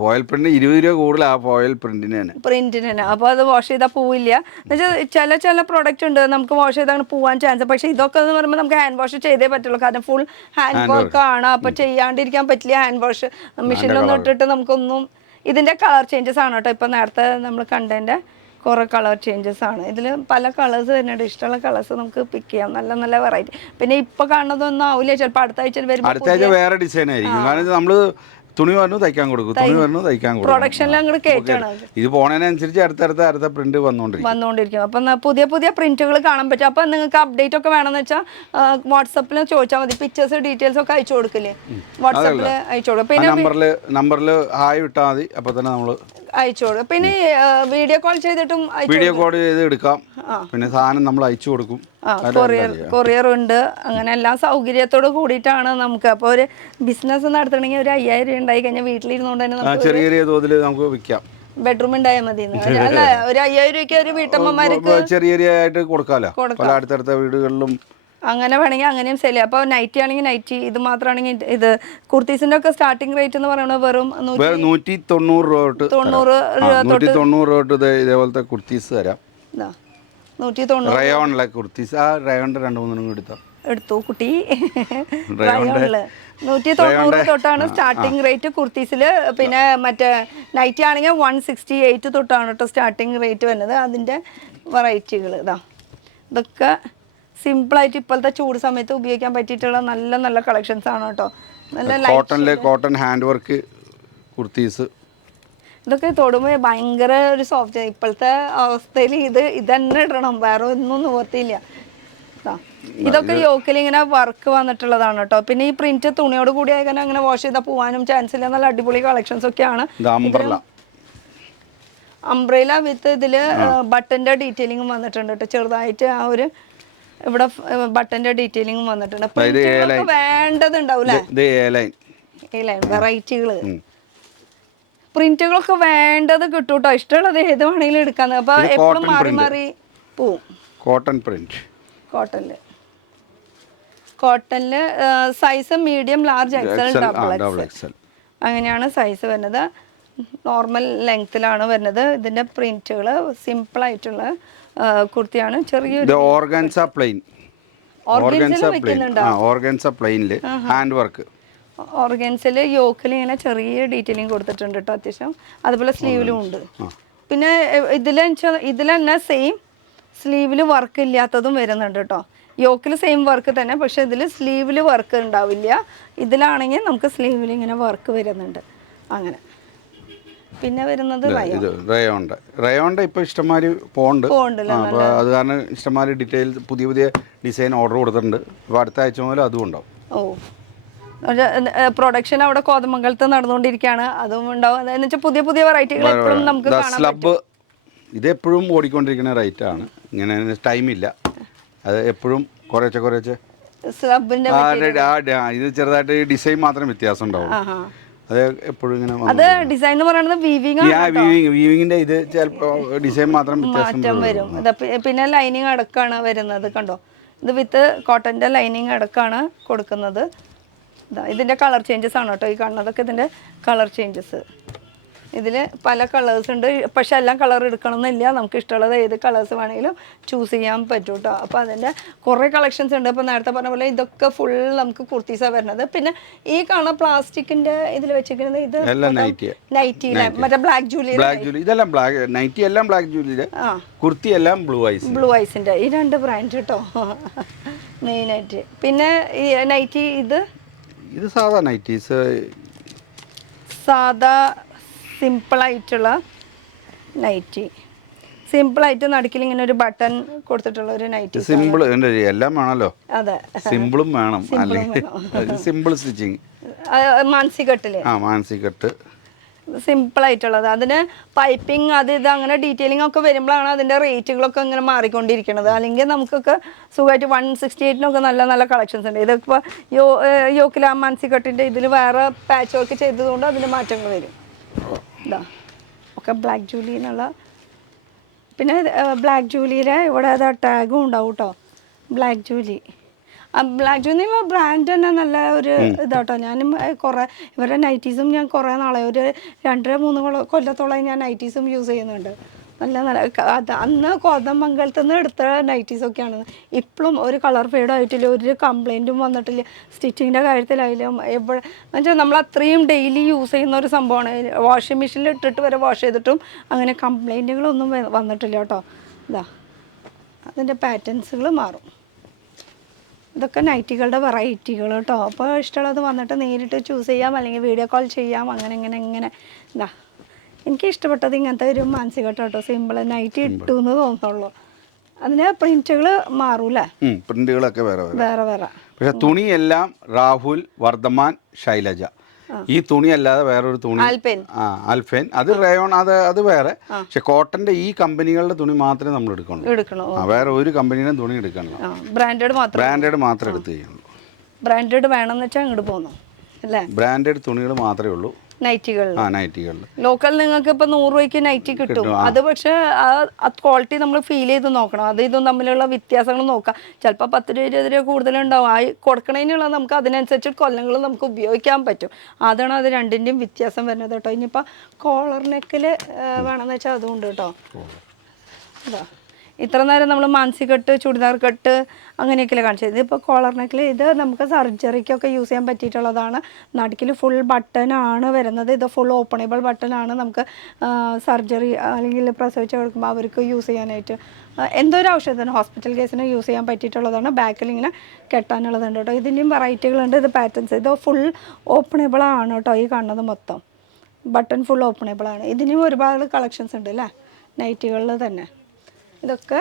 ഫോയിൽ പ്രിന്റ് 20 രൂപ കൂടുതൽ ആ ഫോയിൽ പ്രിന്റിന്. അപ്പൊ അത് വാഷ് ചെയ്താൽ പോവില്ല. എന്നുവെച്ചാൽ ചില പ്രോഡക്റ്റ് ഉണ്ട് നമുക്ക് വാഷ് ചെയ്ത് അങ്ങനെ പോവാൻ ചാൻസ്. പക്ഷെ ഇതൊക്കെ എന്ന് പറയുമ്പോൾ നമുക്ക് ഹാൻഡ് വാഷ് ചെയ്തേ പറ്റുള്ളൂ. കാരണം ഫുൾ ഹാൻഡ് വർക്ക് ആണ്. അപ്പൊ ചെയ്യാണ്ടിരിക്കാൻ പറ്റില്ല. ഹാൻഡ് വാഷ് മെഷീനിലൊന്നും ഇട്ടിട്ട് നമുക്കൊന്നും. ഇതിന്റെ കളർ ചേഞ്ചസ് ആണ് കേട്ടോ. ഇപ്പൊ നേരത്തെ നമ്മൾ കണ്ടതിന്റെ കുറെ കളർ ചേഞ്ചസ് ആണ്. ഇതിൽ പല കളേഴ്സ് വരുന്നുണ്ട്. ഇഷ്ടമുള്ള കളേഴ്സ് നമുക്ക് പിക്ക് ചെയ്യാം. നല്ല നല്ല വെറൈറ്റി. പിന്നെ ഇപ്പൊ കാണുന്നതൊന്നും ആവില്ല, ചിലപ്പോൾ അടുത്ത ആഴ്ച വരുമ്പോൾ വേറെ ഡിസൈൻ ആയിരിക്കും. കാരണം നമ്മള് തുണി പറഞ്ഞു തയ്ക്കാൻ കൊടുക്കും, പ്രൊഡക്ഷനിൽ അങ്ങോട്ട് കയറ്റാണ്. ഇത് പോണതിനനുസരിച്ച് അടുത്ത പ്രിന്റ് വന്നുകൊണ്ടിരിക്കും. അപ്പം പുതിയ പ്രിന്റുകൾ കാണാൻ പറ്റും. അപ്പം നിങ്ങൾക്ക് അപ്ഡേറ്റ് ഒക്കെ വേണമെന്ന് വെച്ചാൽ വാട്സപ്പിൽ ചോദിച്ചാൽ മതി. പിക്ചേഴ്സ് ഡീറ്റെയിൽസ് ഒക്കെ അയച്ചു കൊടുക്കില്ലേ? വാട്സപ്പിൽ അയച്ചു കൊടുക്കും. പിന്നെ നമ്പറിൽ ഹായ് വിട്ടാൽ മതി, അപ്പൊ തന്നെ നമ്മള് അയച്ചു കൊടുക്കും. പിന്നെ വീഡിയോ കോൾ ചെയ്തിട്ടും എടുക്കാം. പിന്നെ സാധനം നമ്മൾ അയച്ചു കൊടുക്കും. കൊറിയർ ഉണ്ട്. അങ്ങനെ എല്ലാ സൗകര്യത്തോട് കൂടിയിട്ടാണ് നമുക്ക്. അപ്പോൾ ഒരു ബിസിനസ് നടത്തണമെങ്കിൽ ഒരു 5000 രൂപ ഉണ്ടായി കഴിഞ്ഞാൽ വീട്ടിലിരുന്നുകൊണ്ട് തന്നെ ചെറിയ തോതിൽ നമുക്ക് വിൽക്കാം. ബെഡ്റൂം ഉണ്ടായാൽ മതി. അല്ല, ഒരു 5000 രൂപയ്ക്ക് ഒരു വീട്ടമ്മമാർക്ക് ചെറിയ ആയിട്ട് കൊടുക്കാമല്ലോ. അടുത്തടുത്ത വീടുകളിലും അങ്ങനെ വേണമെങ്കിൽ അങ്ങനെയും സെല് ചെയ്യാം. അപ്പോൾ നൈറ്റി ആണെങ്കിൽ നൈറ്റി, ഇത് മാത്രമാണെങ്കിൽ ഇത്. കുർത്തീസിന്റെ ഒക്കെ സ്റ്റാർട്ടിംഗ് റേറ്റ് എന്ന് പറയുന്നത് വെറും 190 രൂപ തൊട്ട് ഇതേപോലത്തെ കുർത്തീസ് തരാം. 190 റയോണിലെ കുർത്തീസ്. ആ റയോണിന്റെ 2-3 എടുത്തു കുട്ടി. റയോണില് 190 തൊട്ടാണ് സ്റ്റാർട്ടിംഗ് റേറ്റ് കുർത്തീസിൽ. പിന്നെ മറ്റേ നൈറ്റി ആണെങ്കിൽ 168 തൊട്ടാണ് കേട്ടോ സ്റ്റാർട്ടിംഗ് റേറ്റ് വരുന്നത്. അതിൻ്റെ വെറൈറ്റികൾ ഇതൊക്കെ സിമ്പിളായിട്ട് ഇപ്പോഴത്തെ ചൂട് സമയത്ത് ഉപയോഗിക്കാൻ പറ്റിയിട്ടുള്ള നല്ല നല്ല കളക്ഷൻസ് ആണ് കേട്ടോ. നല്ല കോട്ടൺ ഹാൻഡ് വർക്ക് കുർത്തീസ്. ഇതൊക്കെ തൊടുമ്പോൾ ഭയങ്കര ഒരു സോഫ്റ്റ്. ഇപ്പോഴത്തെ അവസ്ഥയിൽ ഇതന്നെ ഇടണം, വേറെ ഒന്നും നിവർത്തിയില്ല. ഇതൊക്കെ യോക്കിൽ ഇങ്ങനെ വർക്ക് വന്നിട്ടുള്ളതാണ് കേട്ടോ. പിന്നെ ഈ പ്രിന്റ് തുണിയോട് കൂടി ആയി അങ്ങനെ വാഷ് ചെയ്താൽ പോവാനും ചാൻസ് ഇല്ല. നല്ല അടിപൊളി കളക്ഷൻസ് ഒക്കെയാണ്. അംബ്രേല വിത്ത് ഇതില് ബട്ടന്റെ ഡീറ്റെയിലിംഗും വന്നിട്ടുണ്ട് കേട്ടോ. ചെറുതായിട്ട് ആ ഒരു ഇവിടെ ബട്ടന്റെ ഡീറ്റെയിലിംഗും വന്നിട്ടുണ്ട്. വേണ്ടതുണ്ടാവൂലേ വെറൈറ്റികള്, പ്രിന്റുകളൊക്കെ വേണ്ടത് കിട്ടും കേട്ടോ. ഇഷ്ടമുള്ളത് ഏത് വേണമെങ്കിലും എടുക്കാന്ന്. അപ്പൊ എപ്പോഴും മാറി മാറി പോവും. കോട്ടണില് size medium, large, XL, double XL അങ്ങനെയാണ് സൈസ് വരുന്നത്. നോർമൽ ലെങ്ത്തിലാണ് വരുന്നത്. ഇതിന്റെ പ്രിന്റുകൾ സിമ്പിൾ ആയിട്ടുള്ള കുർത്തിയാണ്. ചെറിയൊരു ഓർഗൻസ പ്ലെയിനില് ഹാൻഡ് വർക്ക് ഓർഗൻസിൽ യോക്കിൽ ഇങ്ങനെ ചെറിയ ഡീറ്റെയിലിംഗ് കൊടുത്തിട്ടുണ്ട് കേട്ടോ അത്യാവശ്യം. അതുപോലെ സ്ലീവിലും ഉണ്ട്. പിന്നെ ഇതിൽ തന്നെ സെയിം സ്ലീവിൽ വർക്ക് ഇല്ലാത്തതും വരുന്നുണ്ട് കേട്ടോ. യോക്കിൽ സെയിം വർക്ക് തന്നെ, പക്ഷെ ഇതിൽ സ്ലീവിൽ വർക്ക് ഉണ്ടാവില്ല. ഇതിലാണെങ്കിൽ നമുക്ക് സ്ലീവിൽ ഇങ്ങനെ വർക്ക് വരുന്നുണ്ട് അങ്ങനെ. പിന്നെ വരുന്നത് റയോണ്ട് ഇപ്പൊ ഇഷ്ടംമാതിരി പോണ്ട്. അപ്പോൾ അത് കാരണം ഇഷ്ടംമാതിരി ഡീറ്റെയിൽ പുതിയ ഡിസൈൻ ഓർഡർ കൊടുത്തിട്ടുണ്ട്. അപ്പോൾ അടുത്ത ആഴ്ച മുതൽ അതും ഉണ്ടാവും. പ്രൊഡക്ഷൻ അവിടെ കോതമംഗലത്ത് നടന്നുകൊണ്ടിരിക്കുകയാണ്. അതും ഉണ്ടാവും. എന്ന് വെച്ചാൽ പുതിയ വെറൈറ്റികൾ എപ്പോഴും നമുക്ക് കാണാൻ പറ്റും. ഇത് എപ്പോഴും ഓടിക്കൊണ്ടിരിക്കുന്ന റേറ്റ് ആണ്. ഇങ്ങനെ ടൈമില്ല, അത് എപ്പോഴും കുറേശ്ശെ സ്ലബിന്റെ ഇത് ചെറുതായിട്ട് ഡിസൈൻ മാത്രം വ്യത്യാസം ഉണ്ടാവും. അത് എപ്പോഴും ഇങ്ങനെ അത് ഡിസൈൻ എന്ന് പറയുന്നത് വീവിങ്ങിന്റെ ഇത് ചിലപ്പോൾ ഡിസൈൻ മാത്രം മാറ്റം വരും. പിന്നെ ലൈനിങ് അടക്കാണ് വരുന്നത് കണ്ടോ. ഇത് വിത്ത് കോട്ടന്റെ ലൈനിങ് അടക്കാണ് കൊടുക്കുന്നത്. ഇതിന്റെ കളർ ചേഞ്ചസ് ആണ് കേട്ടോ ഈ കാണുന്നതൊക്കെ. ഇതിന്റെ കളർ ചേഞ്ചസ് ഇതിൽ പല കളേഴ്സ് ഉണ്ട്. പക്ഷെ എല്ലാം കളർ എടുക്കണമെന്നില്ല, നമുക്ക് ഇഷ്ടമുള്ളത് ഏത് കളേഴ്സ് വേണമെങ്കിലും ചൂസ് ചെയ്യാൻ പറ്റും കേട്ടോ. അപ്പോൾ അതിൻ്റെ കുറേ കളക്ഷൻസ് ഉണ്ട്. അപ്പോൾ നേരത്തെ പറഞ്ഞ പോലെ ഇതൊക്കെ ഫുൾ നമുക്ക് കുർത്തീസാണ് വരുന്നത്. പിന്നെ ഈ കാണുന്ന പ്ലാസ്റ്റിക്കിന്റെ ഇതിൽ വെച്ചിരിക്കുന്നത് ഇത് നൈറ്റി മറ്റേ ബ്ലാക്ക് ജൂലി ഇതെല്ലാം നൈറ്റി എല്ലാം ബ്ലാക്ക് ജൂലിയുടെ, കുർത്തി എല്ലാം ബ്ലൂ ഐസിന്റെ ഈ 2 ബ്രാൻഡ് കേട്ടോ മെയിനായിട്ട്. പിന്നെ ഈ നൈറ്റി ഇത് സാധാ നൈറ്റീസ്, സാധാ സിമ്പിളായിട്ടുള്ള നൈറ്റി. സിമ്പിളായിട്ട് നടുക്കിൽ ഇങ്ങനെ ഒരു ബട്ടൺ കൊടുത്തിട്ടുള്ള ഒരു നൈറ്റി. സിമ്പിൾ എല്ലാം വേണമല്ലോ. അതെ, സിമ്പിളും വേണം. സിമ്പിൾ സ്റ്റിച്ചിങ് മാൻസികട്ട് സിമ്പിൾ ആയിട്ടുള്ളത്. അതിന് പൈപ്പിംഗ് ഇത് അങ്ങനെ ഡീറ്റെയിലിംഗ് ഒക്കെ വരുമ്പോഴാണ് അതിൻ്റെ റേറ്റുകളൊക്കെ ഇങ്ങനെ മാറിക്കൊണ്ടിരിക്കുന്നത്. അല്ലെങ്കിൽ നമുക്കൊക്കെ സുഖമായിട്ട് 168 നല്ല കളക്ഷൻസ് ഉണ്ട്. ഇതിപ്പോൾ യോക്കില മാൻസികട്ടിൻ്റെ ഇതിൽ വേറെ പാച്ച് വർക്ക് ചെയ്തതുകൊണ്ട് അതിന് മാറ്റങ്ങൾ വരും. ഇതാ ഒക്കെ ബ്ലാക്ക് ജൂലി എന്നുള്ള. പിന്നെ ബ്ലാക്ക് ജൂലിയിലെ ഇവിടെ അതാ ടാഗും ഉണ്ടാവും കേട്ടോ. ബ്ലാക്ക് ജൂലി എന്നുള്ള ബ്രാൻഡ് തന്നെ നല്ല ഒരു ഇതാട്ടോ. ഞാനും കുറേ ഇവരുടെ നൈറ്റീസും ഞാൻ കുറേ നാളെ ഒരു 2-3 കൊല്ലത്തോളം ഞാൻ നൈറ്റീസും യൂസ് ചെയ്യുന്നുണ്ട്. നല്ല അന്ന് കോതമംഗലത്ത് നിന്ന് എടുത്ത നൈറ്റീസൊക്കെയാണ്. ഇപ്പോഴും ഒരു കളർ ഫെയ്ഡും ആയിട്ടില്ല, ഒരു കംപ്ലൈൻറ്റും വന്നിട്ടില്ല. സ്റ്റിച്ചിങ്ങിൻ്റെ കാര്യത്തിലായാലും എവിടെ എന്നുവെച്ചാൽ നമ്മൾ അത്രയും ഡെയിലി യൂസ് ചെയ്യുന്ന ഒരു സംഭവമാണ്. വാഷിംഗ് മെഷീനിൽ ഇട്ടിട്ട് വരെ വാഷ് ചെയ്തിട്ടും അങ്ങനെ കംപ്ലൈൻറ്റുകളൊന്നും വന്നിട്ടില്ല കേട്ടോ. ഇതാ അതിൻ്റെ പാറ്റേൺസുകൾ മാറും. ഇതൊക്കെ നൈറ്റികളുടെ വെറൈറ്റികൾ കേട്ടോ. അപ്പോൾ ഇഷ്ടമുള്ളത് വന്നിട്ട് നേരിട്ട് ചൂസ് ചെയ്യാം, അല്ലെങ്കിൽ വീഡിയോ കോൾ ചെയ്യാം. അങ്ങനെ ഇതാ എനിക്ക് ഇഷ്ടപ്പെട്ടത് ഇങ്ങനത്തെ ഒരു മാനസികട്ടോ കേട്ടോ. സിമ്പിൾ നൈറ്റി ഇട്ടു എന്ന് തോന്നുള്ളൂ. അതിന് പ്രിന്റുകൾ മാറൂല്ലേ? പ്രിന്റുകളൊക്കെ വേറെ. പക്ഷെ തുണിയെല്ലാം രാഹുൽ, വർദ്ധമാൻ, ശൈലജ. ഈ തുണി അല്ലാതെ വേറൊരു തുണി അൽഫൈൻ, അത് റയോൺ, അത് വേറെ. പക്ഷെ കോട്ടന്റെ ഈ കമ്പനികളുടെ തുണി മാത്രമേ നമ്മൾ എടുക്കണോ. വേറെ ഒരു കമ്പനിയുടെ തുണി എടുക്കണല്ലോ. ബ്രാൻഡഡ് മാത്രം എടുത്ത് ചെയ്യുള്ളൂ. ബ്രാൻഡഡ് വേണമെന്ന് വെച്ചാൽ അങ്ങോട്ട് പോകുന്നു അല്ലേ? ബ്രാൻഡഡ് തുണികൾ മാത്രമേ ഉള്ളൂ നൈറ്റികളിൽ. ലോക്കൽ നിങ്ങൾക്ക് ഇപ്പൊ 100 രൂപയ്ക്ക് നൈറ്റി കിട്ടും. അത് പക്ഷെ ആ ക്വാളിറ്റി നമ്മൾ ഫീൽ ചെയ്ത് നോക്കണം. അത് ഇതും തമ്മിലുള്ള വ്യത്യാസങ്ങൾ നോക്കാം. ചിലപ്പോൾ 10-20 രൂപ കൂടുതലുണ്ടാവും. ആ കൊടുക്കണതിനുള്ള നമുക്ക് അതിനനുസരിച്ച് കൊല്ലങ്ങൾ നമുക്ക് ഉപയോഗിക്കാൻ പറ്റും. അതാണ് അത് രണ്ടിൻ്റെയും വ്യത്യാസം വരുന്നത് കേട്ടോ. ഇനിയിപ്പോൾ കോളർ നെക്കിൽ വേണമെന്ന് വെച്ചാൽ അതുകൊണ്ട് കേട്ടോ. അതാ ഇത്ര നേരം നമ്മൾ മാൻസി കട്ട്, ചുടിദാർ കട്ട് അങ്ങനെയൊക്കെയല്ലേ കാണിച്ചത്. ഇതിപ്പോൾ കോളർ നെക്കിൽ ഇത് നമുക്ക് സർജറിക്കൊക്കെ യൂസ് ചെയ്യാൻ പറ്റിയിട്ടുള്ളതാണ്. നടുക്കിൽ ഫുൾ ബട്ടനാണ് വരുന്നത്. ഇത് ഫുൾ ഓപ്പണബിൾ ബട്ടനാണ്. നമുക്ക് സർജറി അല്ലെങ്കിൽ പ്രസവിച്ച് കൊടുക്കുമ്പോൾ അവർക്ക് യൂസ് ചെയ്യാനായിട്ട് എന്തൊരു ഔഷധത്തിന് ഹോസ്പിറ്റൽ കേസിന് യൂസ് ചെയ്യാൻ പറ്റിയിട്ടുള്ളതാണ്. ബാക്കിൽ ഇങ്ങനെ കെട്ടാനുള്ളതുണ്ട് കേട്ടോ. ഇതിൻ്റെയും വെറൈറ്റികളുണ്ട്. ഇത് പാറ്റേൺസ് ഇത് ഫുൾ ഓപ്പണബിൾ ആണ് കേട്ടോ. ഈ കാണുന്നത് മൊത്തം ബട്ടൺ ഫുൾ ഓപ്പണബിൾ ആണ്. ഇതിനും ഒരുപാട് കളക്ഷൻസ് ഉണ്ട് അല്ലേ നൈറ്റികളിൽ തന്നെ. ഇതൊക്കെ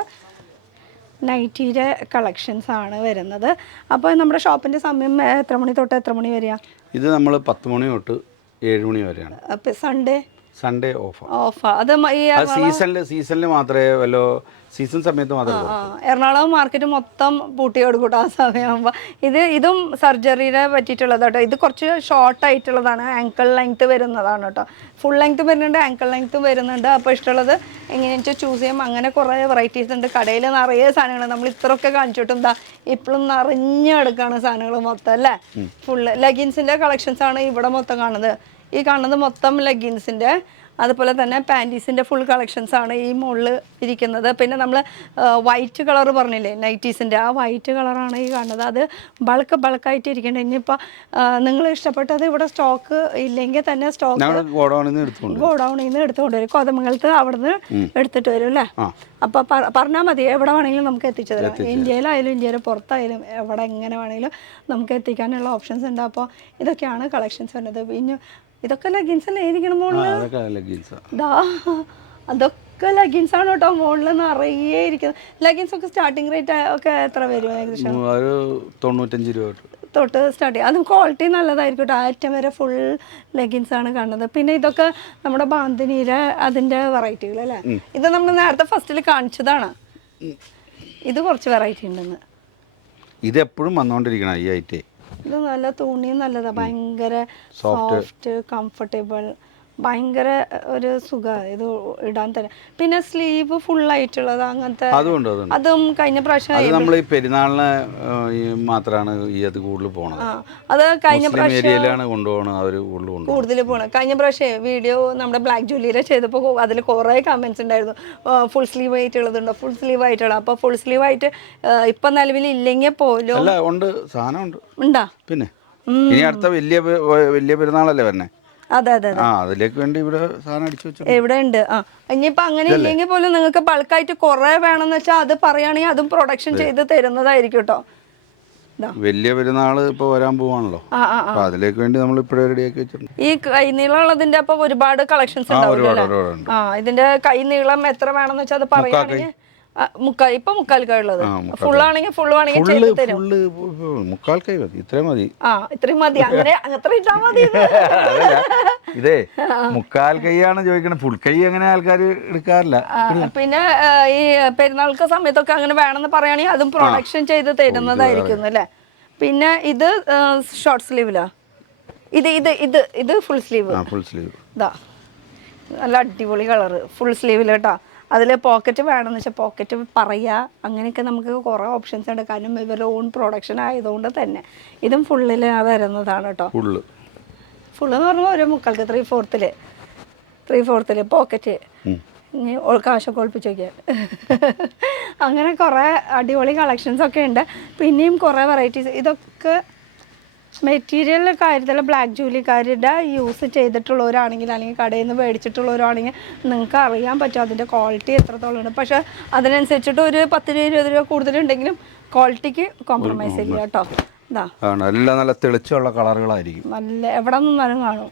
നൈറ്റിയുടെ കളക്ഷൻസ് ആണ് വരുന്നത്. അപ്പോൾ നമ്മുടെ ഷോപ്പിൻ്റെ സമയം എത്ര മണി തൊട്ട് എത്ര മണി വരെയാ? ഇത് നമ്മൾ 10 മണി തൊട്ട് 7 മണി വരെയാണ്. അപ്പോൾ സൺഡേ ഓഫാ? അത് സീസണിൽ മാത്രമേ വല്ലോ സീസൺ സമയത്ത് മാത്രമേ. എറണാകുളം മാർക്കറ്റ് മൊത്തം പൂട്ടി കൊടുക്കൂട്ടോ ആ സമയമാകുമ്പോൾ. ഇതും സർജറിയുടെ പറ്റിയിട്ടുള്ളത് കേട്ടോ. ഇത് കുറച്ച് ഷോർട്ട് ആയിട്ടുള്ളതാണ്, ആങ്കിൾ ലെങ്ത്ത് വരുന്നതാണ് കേട്ടോ. ഫുൾ ലെങ്ത്ത് വരുന്നുണ്ട്, ആങ്കിൾ ലെങ്ത്തും വരുന്നുണ്ട്. അപ്പോൾ ഇഷ്ടമുള്ളത് എങ്ങനെയാണെന്ന് വെച്ചാൽ ചൂസ് ചെയ്യാം. അങ്ങനെ കുറേ വെറൈറ്റീസ് ഉണ്ട്. കടയിൽ നിറയെ സാധനങ്ങൾ നമ്മൾ ഇത്രയൊക്കെ കാണിച്ചിട്ടും എന്താ ഇപ്പോഴും നിറഞ്ഞെടുക്കുകയാണ് സാധനങ്ങൾ മൊത്തം അല്ലേ. ഫുള്ള് ലെഗിൻസിൻ്റെ കളക്ഷൻസ് ആണ് ഇവിടെ മൊത്തം കാണുന്നത്. ഈ കാണുന്നത് മൊത്തം ലെഗിൻസിൻ്റെ അതുപോലെ തന്നെ പാൻറ്റീസിൻ്റെ ഫുൾ കളക്ഷൻസ് ആണ് ഈ മുകളിൽ ഇരിക്കുന്നത്. പിന്നെ നമ്മൾ വൈറ്റ് കളർ പറഞ്ഞില്ലേ നൈറ്റീസിൻ്റെ, ആ വൈറ്റ് കളറാണ് ഈ കാണുന്നത്. അത് ബൾക്കായിട്ട് ഇരിക്കേണ്ടത്. ഇനിയിപ്പോൾ നിങ്ങൾ ഇഷ്ടപ്പെട്ടത് ഇവിടെ സ്റ്റോക്ക് ഇല്ലെങ്കിൽ തന്നെ സ്റ്റോക്ക് ഗോഡൗണിൽ നിന്ന് എടുത്തുകൊണ്ട് വരും. കോതമംഗലത്ത് അവിടെ നിന്ന് എടുത്തിട്ട് വരും അല്ലേ. അപ്പോൾ പറഞ്ഞാൽ മതി, എവിടെ വേണമെങ്കിലും നമുക്ക് എത്തിച്ചു തരാം. ഇന്ത്യയിലായാലും ഇന്ത്യയുടെ പുറത്തായാലും എവിടെ എങ്ങനെ വേണമെങ്കിലും നമുക്ക് എത്തിക്കാനുള്ള ഓപ്ഷൻസ് ഉണ്ട്. അപ്പോൾ ഇതൊക്കെയാണ് കളക്ഷൻസ് വരുന്നത്. പിന്നെ ഇതൊക്കെ ലെഗിൻസ് അല്ലേ ഇരിക്കണം മുകളിൽ, അതൊക്കെ ലെഗിൻസ് ആണ് കേട്ടോ. മുകളിൽ നിറയെ ഇരിക്കുന്നത് ലെഗിൻസ് ഒക്കെ. സ്റ്റാർട്ടിംഗ് റേറ്റ് ഒക്കെ എത്ര വരും? ഏകദേശം 95 രൂപ തൊട്ട് സ്റ്റാർട്ട് ചെയ്യും. അതും ക്വാളിറ്റി നല്ലതായിരിക്കും കേട്ടോ. ആറ്റം വരെ ഫുൾ ലെഗിൻസ് ആണ് കാണുന്നത്. പിന്നെ ഇതൊക്കെ നമ്മുടെ ബാന്തിനിയിലെ അതിൻ്റെ വെറൈറ്റികൾ അല്ലേ. ഇത് നമ്മൾ നേരത്തെ ഫസ്റ്റിൽ കാണിച്ചതാണ്. ഇത് കുറച്ച് വെറൈറ്റി ഉണ്ടെന്ന്. ഇത് എപ്പോഴും വന്നുകൊണ്ടിരിക്കണം ഈ ഐറ്റം. ഇത് നല്ല തുണിയും നല്ലതാണ്, ഭയങ്കര സോഫ്റ്റ് കംഫർട്ടബിൾ, ഭയങ്കര ഒരു സുഖമാണ് ഇത് ഇടാൻ തന്നെ. പിന്നെ സ്ലീവ് ഫുൾ ആയിട്ടുള്ളത് അങ്ങനത്തെ അതും കഴിഞ്ഞ പ്രാവശ്യം നമ്മൾ ഈ പെരുന്നാളിന് മാത്രമാണ് ഈ അത് കൂടുതൽ പോണത്. അത് കഴിഞ്ഞ പ്രാവശ്യം കൂടുതൽ പോണത്. കഴിഞ്ഞ പ്രാവശ്യം വീഡിയോ നമ്മുടെ ബ്ലാക്ക് ജൂലിയിലെ ചെയ്തപ്പോൾ അതിൽ കുറേ കമന്റ്സ് ഉണ്ടായിരുന്നു. ഫുൾ സ്ലീവ് ആയിട്ടുള്ളതുണ്ടോ, ഫുൾ സ്ലീവ് ആയിട്ടുള്ള. അപ്പോൾ ഫുൾ സ്ലീവ് ആയിട്ട് ഇപ്പൊ നിലവിൽ ഇല്ലെങ്കിൽ പോലും ഉണ്ടാ. പിന്നെ ഇനി അടുത്ത വലിയ പെരുന്നാളല്ലേ വരണേ. അതെ അതെ അതിലേക്ക് വേണ്ടി ഇവിടെ സാധനം അടിച്ചു വെച്ചു ഇവിടെ ഉണ്ട്. ഇനിയിപ്പോ അങ്ങനെ ഇല്ലെങ്കിൽ പോലും നിങ്ങൾക്ക് ബൾക്കായിട്ട് കുറെ വേണമെന്ന് വെച്ചാൽ അത് പറയുകയാണെങ്കിൽ അതും പ്രൊഡക്ഷൻ ചെയ്ത് തരുന്നതായിരിക്കും കേട്ടോ. വലിയ പെരുന്നാള് ഇപ്പൊ വരാൻ പോവാണല്ലോ, അതിലേക്ക് വേണ്ടി നമ്മൾ ഇപ്പോഴേ റെഡിയാക്കി വെച്ചിട്ടുണ്ട്. ഈ കൈനീളമുള്ളതിന്റെ അപ്പൊ ഒരുപാട് കളക്ഷൻസ് ഉണ്ടാവും. ഇതിന്റെ കൈനീളം എത്ര വേണമെന്ന് വെച്ചാൽ അത് പറയുകയാണെങ്കിൽ ഇപ്പൊ മുക്കാൽക്കുള്ളത് ഫുള്ളാണെങ്കിൽ ഫുൾ വേണമെങ്കിൽ ചെയ്ത് തരും. ഇത്രയും മതി, ഇത്രയും മതി, അങ്ങനെ അത്ര ഇട്ടാ മതി. ഇതേ മുക്കാൽ കൈയാണ് ചോദിക്കുന്നത്, ഫുൾ കൈ അങ്ങനെ ആൾക്കാർ എടുക്കാറില്ല. പിന്നെ ഈ പെരുന്നാൾക്ക് സമയത്തൊക്കെ അങ്ങനെ വേണമെന്ന് പറയുകയാണെങ്കിൽ അതും പ്രൊഡക്ഷൻ ചെയ്ത് തരുന്നതായിരിക്കും അല്ലേ. പിന്നെ ഇത് ഷോർട്ട് സ്ലീവിലാ. ഇത് ഫുൾ സ്ലീവ്. ഇതാ നല്ല അടിപൊളി കളറ് ഫുൾ സ്ലീവിൽ കേട്ടോ. അതിൽ പോക്കറ്റ് വേണമെന്ന് വെച്ചാൽ പോക്കറ്റ് പറയുക, അങ്ങനെയൊക്കെ നമുക്ക് കുറേ ഓപ്ഷൻസ് ഉണ്ട്. കാരണം ഇവരുടെ ഓൺ പ്രൊഡക്ഷൻ ആയതുകൊണ്ട് തന്നെ ഇതും ഫുള്ളിൽ വരുന്നതാണ് കേട്ടോ. ഫുള്ള് എന്ന് പറഞ്ഞാൽ ഒരു മുക്കാൽക്ക് 3/4 പോക്കറ്റ്. ഇനി കാശൊക്കെ ഒളിപ്പിച്ച് നോക്കിയാൽ അങ്ങനെ കുറേ അടിപൊളി കളക്ഷൻസ് ഒക്കെ ഉണ്ട്. പിന്നെയും കുറേ വെറൈറ്റീസ്. ഇതൊക്കെ മെറ്റീരിയൽ കാര്യത്തിൽ ബ്ലാക്ക് ജൂലിക്കാരുടെ യൂസ് ചെയ്തിട്ടുള്ളവരാണെങ്കിൽ അല്ലെങ്കിൽ കടയിൽ നിന്ന് മേടിച്ചിട്ടുള്ളവരാണെങ്കിൽ നിങ്ങൾക്ക് അറിയാൻ പറ്റും അതിൻ്റെ ക്വാളിറ്റി എത്രത്തോളം ഉണ്ട്. പക്ഷേ അതിനനുസരിച്ചിട്ട് ഒരു 10-20 രൂപ കൂടുതലുണ്ടെങ്കിലും ക്വാളിറ്റിക്ക് കോംപ്രമൈസ് ഇല്ല കേട്ടോ. ഇതാ എല്ലാം നല്ല തെളിച്ചുള്ള കളറുകളായിരിക്കും. നല്ല എവിടെ നിന്നാലും കാണും.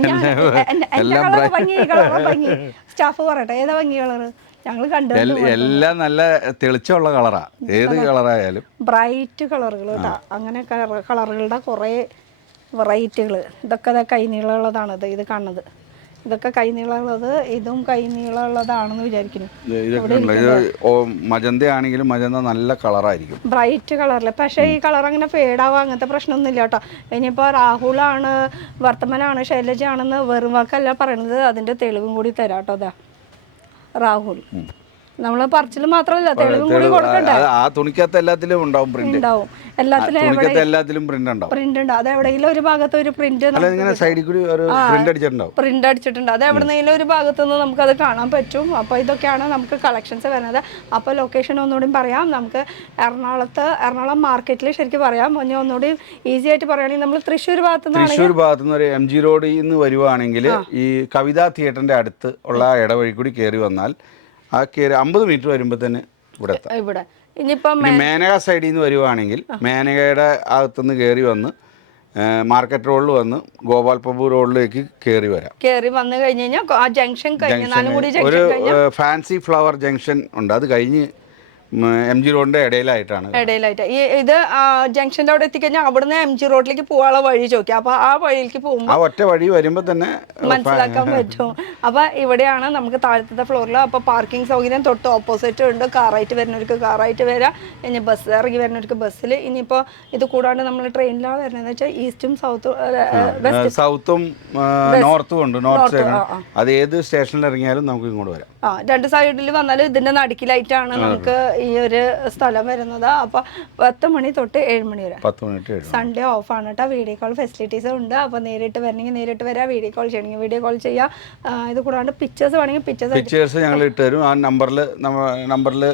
എൻ്റെ കളർ ഭംഗി, കളർ ഭംഗി. സ്റ്റാഫ് പറയട്ടെ ഏതാ ഭംഗി കളറ്? ഞങ്ങൾ കണ്ടു എല്ലാം നല്ല തെളിച്ചുള്ള കളറാ, ഏത് കളറായാലും ബ്രൈറ്റ് കളറുകൾ കേട്ടോ. അങ്ങനെ കളറുകളുടെ കുറേ വെറൈറ്റികൾ. ഇതൊക്കെ കൈനീളമുള്ളതാണ്. ഇത് കാണുന്നത് ഇതൊക്കെ കൈനീളമുള്ളത്, ഇതും കൈനീളമുള്ളതാണെന്ന് വിചാരിക്കുന്നു. മജന്ത ആണെങ്കിലും മജന്ത നല്ല കളറായിരിക്കും, ബ്രൈറ്റ് കളറിൽ. പക്ഷേ ഈ കളർ അങ്ങനെ ഫേഡാവുക അങ്ങനത്തെ പ്രശ്നമൊന്നുമില്ല കേട്ടോ. ഇനിയിപ്പോൾ രാഹുലാണ്, വർത്തമാനാണ്, ശൈലജയാണെന്ന് വെറും വാക്കല്ല പറയണത്, അതിൻ്റെ തെളിവും കൂടി തരാം കേട്ടോ. അതാ രാഹുൽ. നമ്മള് പറച്ചില് മാത്രമല്ല തെളിവും കൂടി കൊടുക്കണ്ടേ. ആ തുണിക്കകത്ത് എല്ലാത്തിലും ഉണ്ടാവും പ്രിന്റ്, ഉണ്ടാവും എല്ലാത്തിലും പ്രിന്റ് ഉണ്ടാവും. പ്രിന്റ് ഉണ്ട്. അത് എവിടെയെങ്കിലും ഒരു ഭാഗത്ത് ഒരു പ്രിന്റ് പ്രിന്റ് അടിച്ചിട്ടുണ്ട്. അത് എവിടെന്നെങ്കിലും ഒരു ഭാഗത്തുനിന്ന് നമുക്കത് കാണാൻ പറ്റും. അപ്പോൾ ഇതൊക്കെയാണ് നമുക്ക് കളക്ഷൻസ് വരുന്നത്. അപ്പോൾ ലൊക്കേഷൻ ഒന്നുകൂടി പറയാം. നമുക്ക് എറണാകുളം മാർക്കറ്റിൽ ശരിക്കും പറയാം. ഒന്നുകൂടി ഈസി ആയിട്ട് പറയുകയാണെങ്കിൽ നമ്മൾ തൃശ്ശൂർ ഭാഗത്തുനിന്ന് ഒരു MG റോഡിൽ നിന്ന് വരുവാണെങ്കിൽ ഈ കവിതാ തിയേറ്ററിന്റെ അടുത്ത് ഉള്ള ഇടവഴി കൂടി കയറി വന്നാൽ ആ കയറി 50 മീറ്റർ വരുമ്പോൾ തന്നെ ഇവിടെ ഇനിയിപ്പം മേനക സൈഡിൽ നിന്ന് വരുവാണെങ്കിൽ മേനകയുടെ അകത്തുനിന്ന് കയറി വന്ന് മാർക്കറ്റ് റോഡിൽ വന്ന് ഗോപാൽപൂർ റോഡിലേക്ക് കയറി വന്നു കഴിഞ്ഞ് കഴിഞ്ഞാൽ ആ ജംഗ്ഷൻ ഒരു ഫാൻസി ഫ്ലവർ ജംഗ്ഷൻ ഉണ്ട്. അത് കഴിഞ്ഞ് MG റോഡിന്റെ ഇടയിലായിട്ട് ഇത് ജംഗ്ഷന്റെ അവിടെ എത്തിക്കഴിഞ്ഞാൽ അവിടുന്ന് MG റോഡിലേക്ക് പോകാനുള്ള വഴി ചോദിക്കാം. അപ്പൊ ആ വഴിയിലേക്ക് പോകുമ്പോൾ ഒറ്റ വഴി വരുമ്പോ തന്നെ മനസ്സിലാക്കാൻ പറ്റും. അപ്പൊ ഇവിടെയാണ് നമുക്ക് താഴത്തെ ഫ്ലോറിൽ. അപ്പൊ പാർക്കിംഗ് സൗകര്യം തൊട്ട് ഓപ്പോസിറ്റ് ഉണ്ട്. കാറായിട്ട് വരുന്നവർക്ക് കാറായിട്ട് വരാം, ഇനി ബസ് ഇറങ്ങി വരുന്നവർക്ക് ബസ്സിൽ. ഇനിയിപ്പോ ഇത് കൂടാണ്ട് നമ്മൾ ട്രെയിനിലാണ് വരുന്നതെന്ന് വെച്ചാൽ ഈസ്റ്റും സൗത്തും നോർത്തും ഉണ്ട്. നോർത്ത് സൈഡ് അത് ഏത് സ്റ്റേഷനിൽ ഇറങ്ങിയാലും നമുക്ക് ഇങ്ങോട്ട് വരാം. രണ്ട് സൈഡിൽ വന്നാലും ഇതിന്റെ നടുക്കിലായിട്ടാണ് നമുക്ക് ഈ ഈ ഒരു സ്ഥലം വരുന്നത്. അപ്പോൾ 10 മണി തൊട്ട് 7 മണി വരെ. 10 മണി തൊട്ട് 7 സൺഡേ ഓഫാണ് കേട്ടോ. വീഡിയോ കോൾ ഫെസിലിറ്റീസും ഉണ്ട്. അപ്പോൾ നേരിട്ട് വരണമെങ്കിൽ നേരിട്ട് വരാം, വീഡിയോ കോൾ ചെയ്യണമെങ്കിൽ വീഡിയോ കോൾ ചെയ്യാം. ഇത് കൂടാണ്ട് പിക്ചേഴ്സ് വേണമെങ്കിൽ പിക്ചേഴ്സ് ഞങ്ങൾ ഇട്ട് തരും. ആ നമ്പറിൽ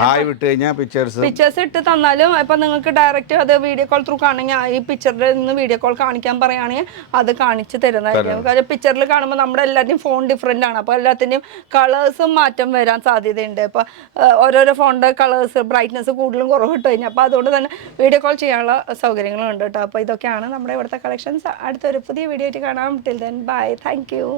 ഹായ് വിട്ട് കഴിഞ്ഞാൽ പിക്ചേഴ്സ് ഇട്ട് തന്നാലും ഇപ്പം നിങ്ങൾക്ക് ഡയറക്റ്റ് അത് വീഡിയോ കോൾ ത്രൂ കാണണമെങ്കിൽ ഈ പിക്ചറിൽ നിന്ന് വീഡിയോ കോൾ കാണിക്കാൻ പറയുകയാണെങ്കിൽ അത് കാണിച്ച് തരുന്നതായിരിക്കും. കാര്യം പിക്ചറിൽ കാണുമ്പോൾ നമ്മുടെ എല്ലാവരുടെയും ഫോൺ ഡിഫറെൻ്റ് ആണ്. അപ്പോൾ എല്ലാത്തിൻ്റെയും കളേഴ്സും മാറ്റം വരാൻ സാധ്യതയുണ്ട്. ഇപ്പോൾ ഓരോരോ ഫോണിൻ്റെ കളേഴ്സ് ബ്രൈറ്റ്നസ് കൂടുതലും കുറവ് ഇട്ട് കഴിഞ്ഞാൽ അപ്പോൾ അതുകൊണ്ട് തന്നെ വീഡിയോ കോൾ ചെയ്യാനുള്ള സൗകര്യങ്ങളും ഉണ്ട് കേട്ടോ. അപ്പോൾ ഇതൊക്കെയാണ് നമ്മുടെ ഇവിടുത്തെ കളക്ഷൻസ്. അടുത്തൊരു പുതിയ വീഡിയോ ആയിട്ട് കാണാം. Till then bye, thank you.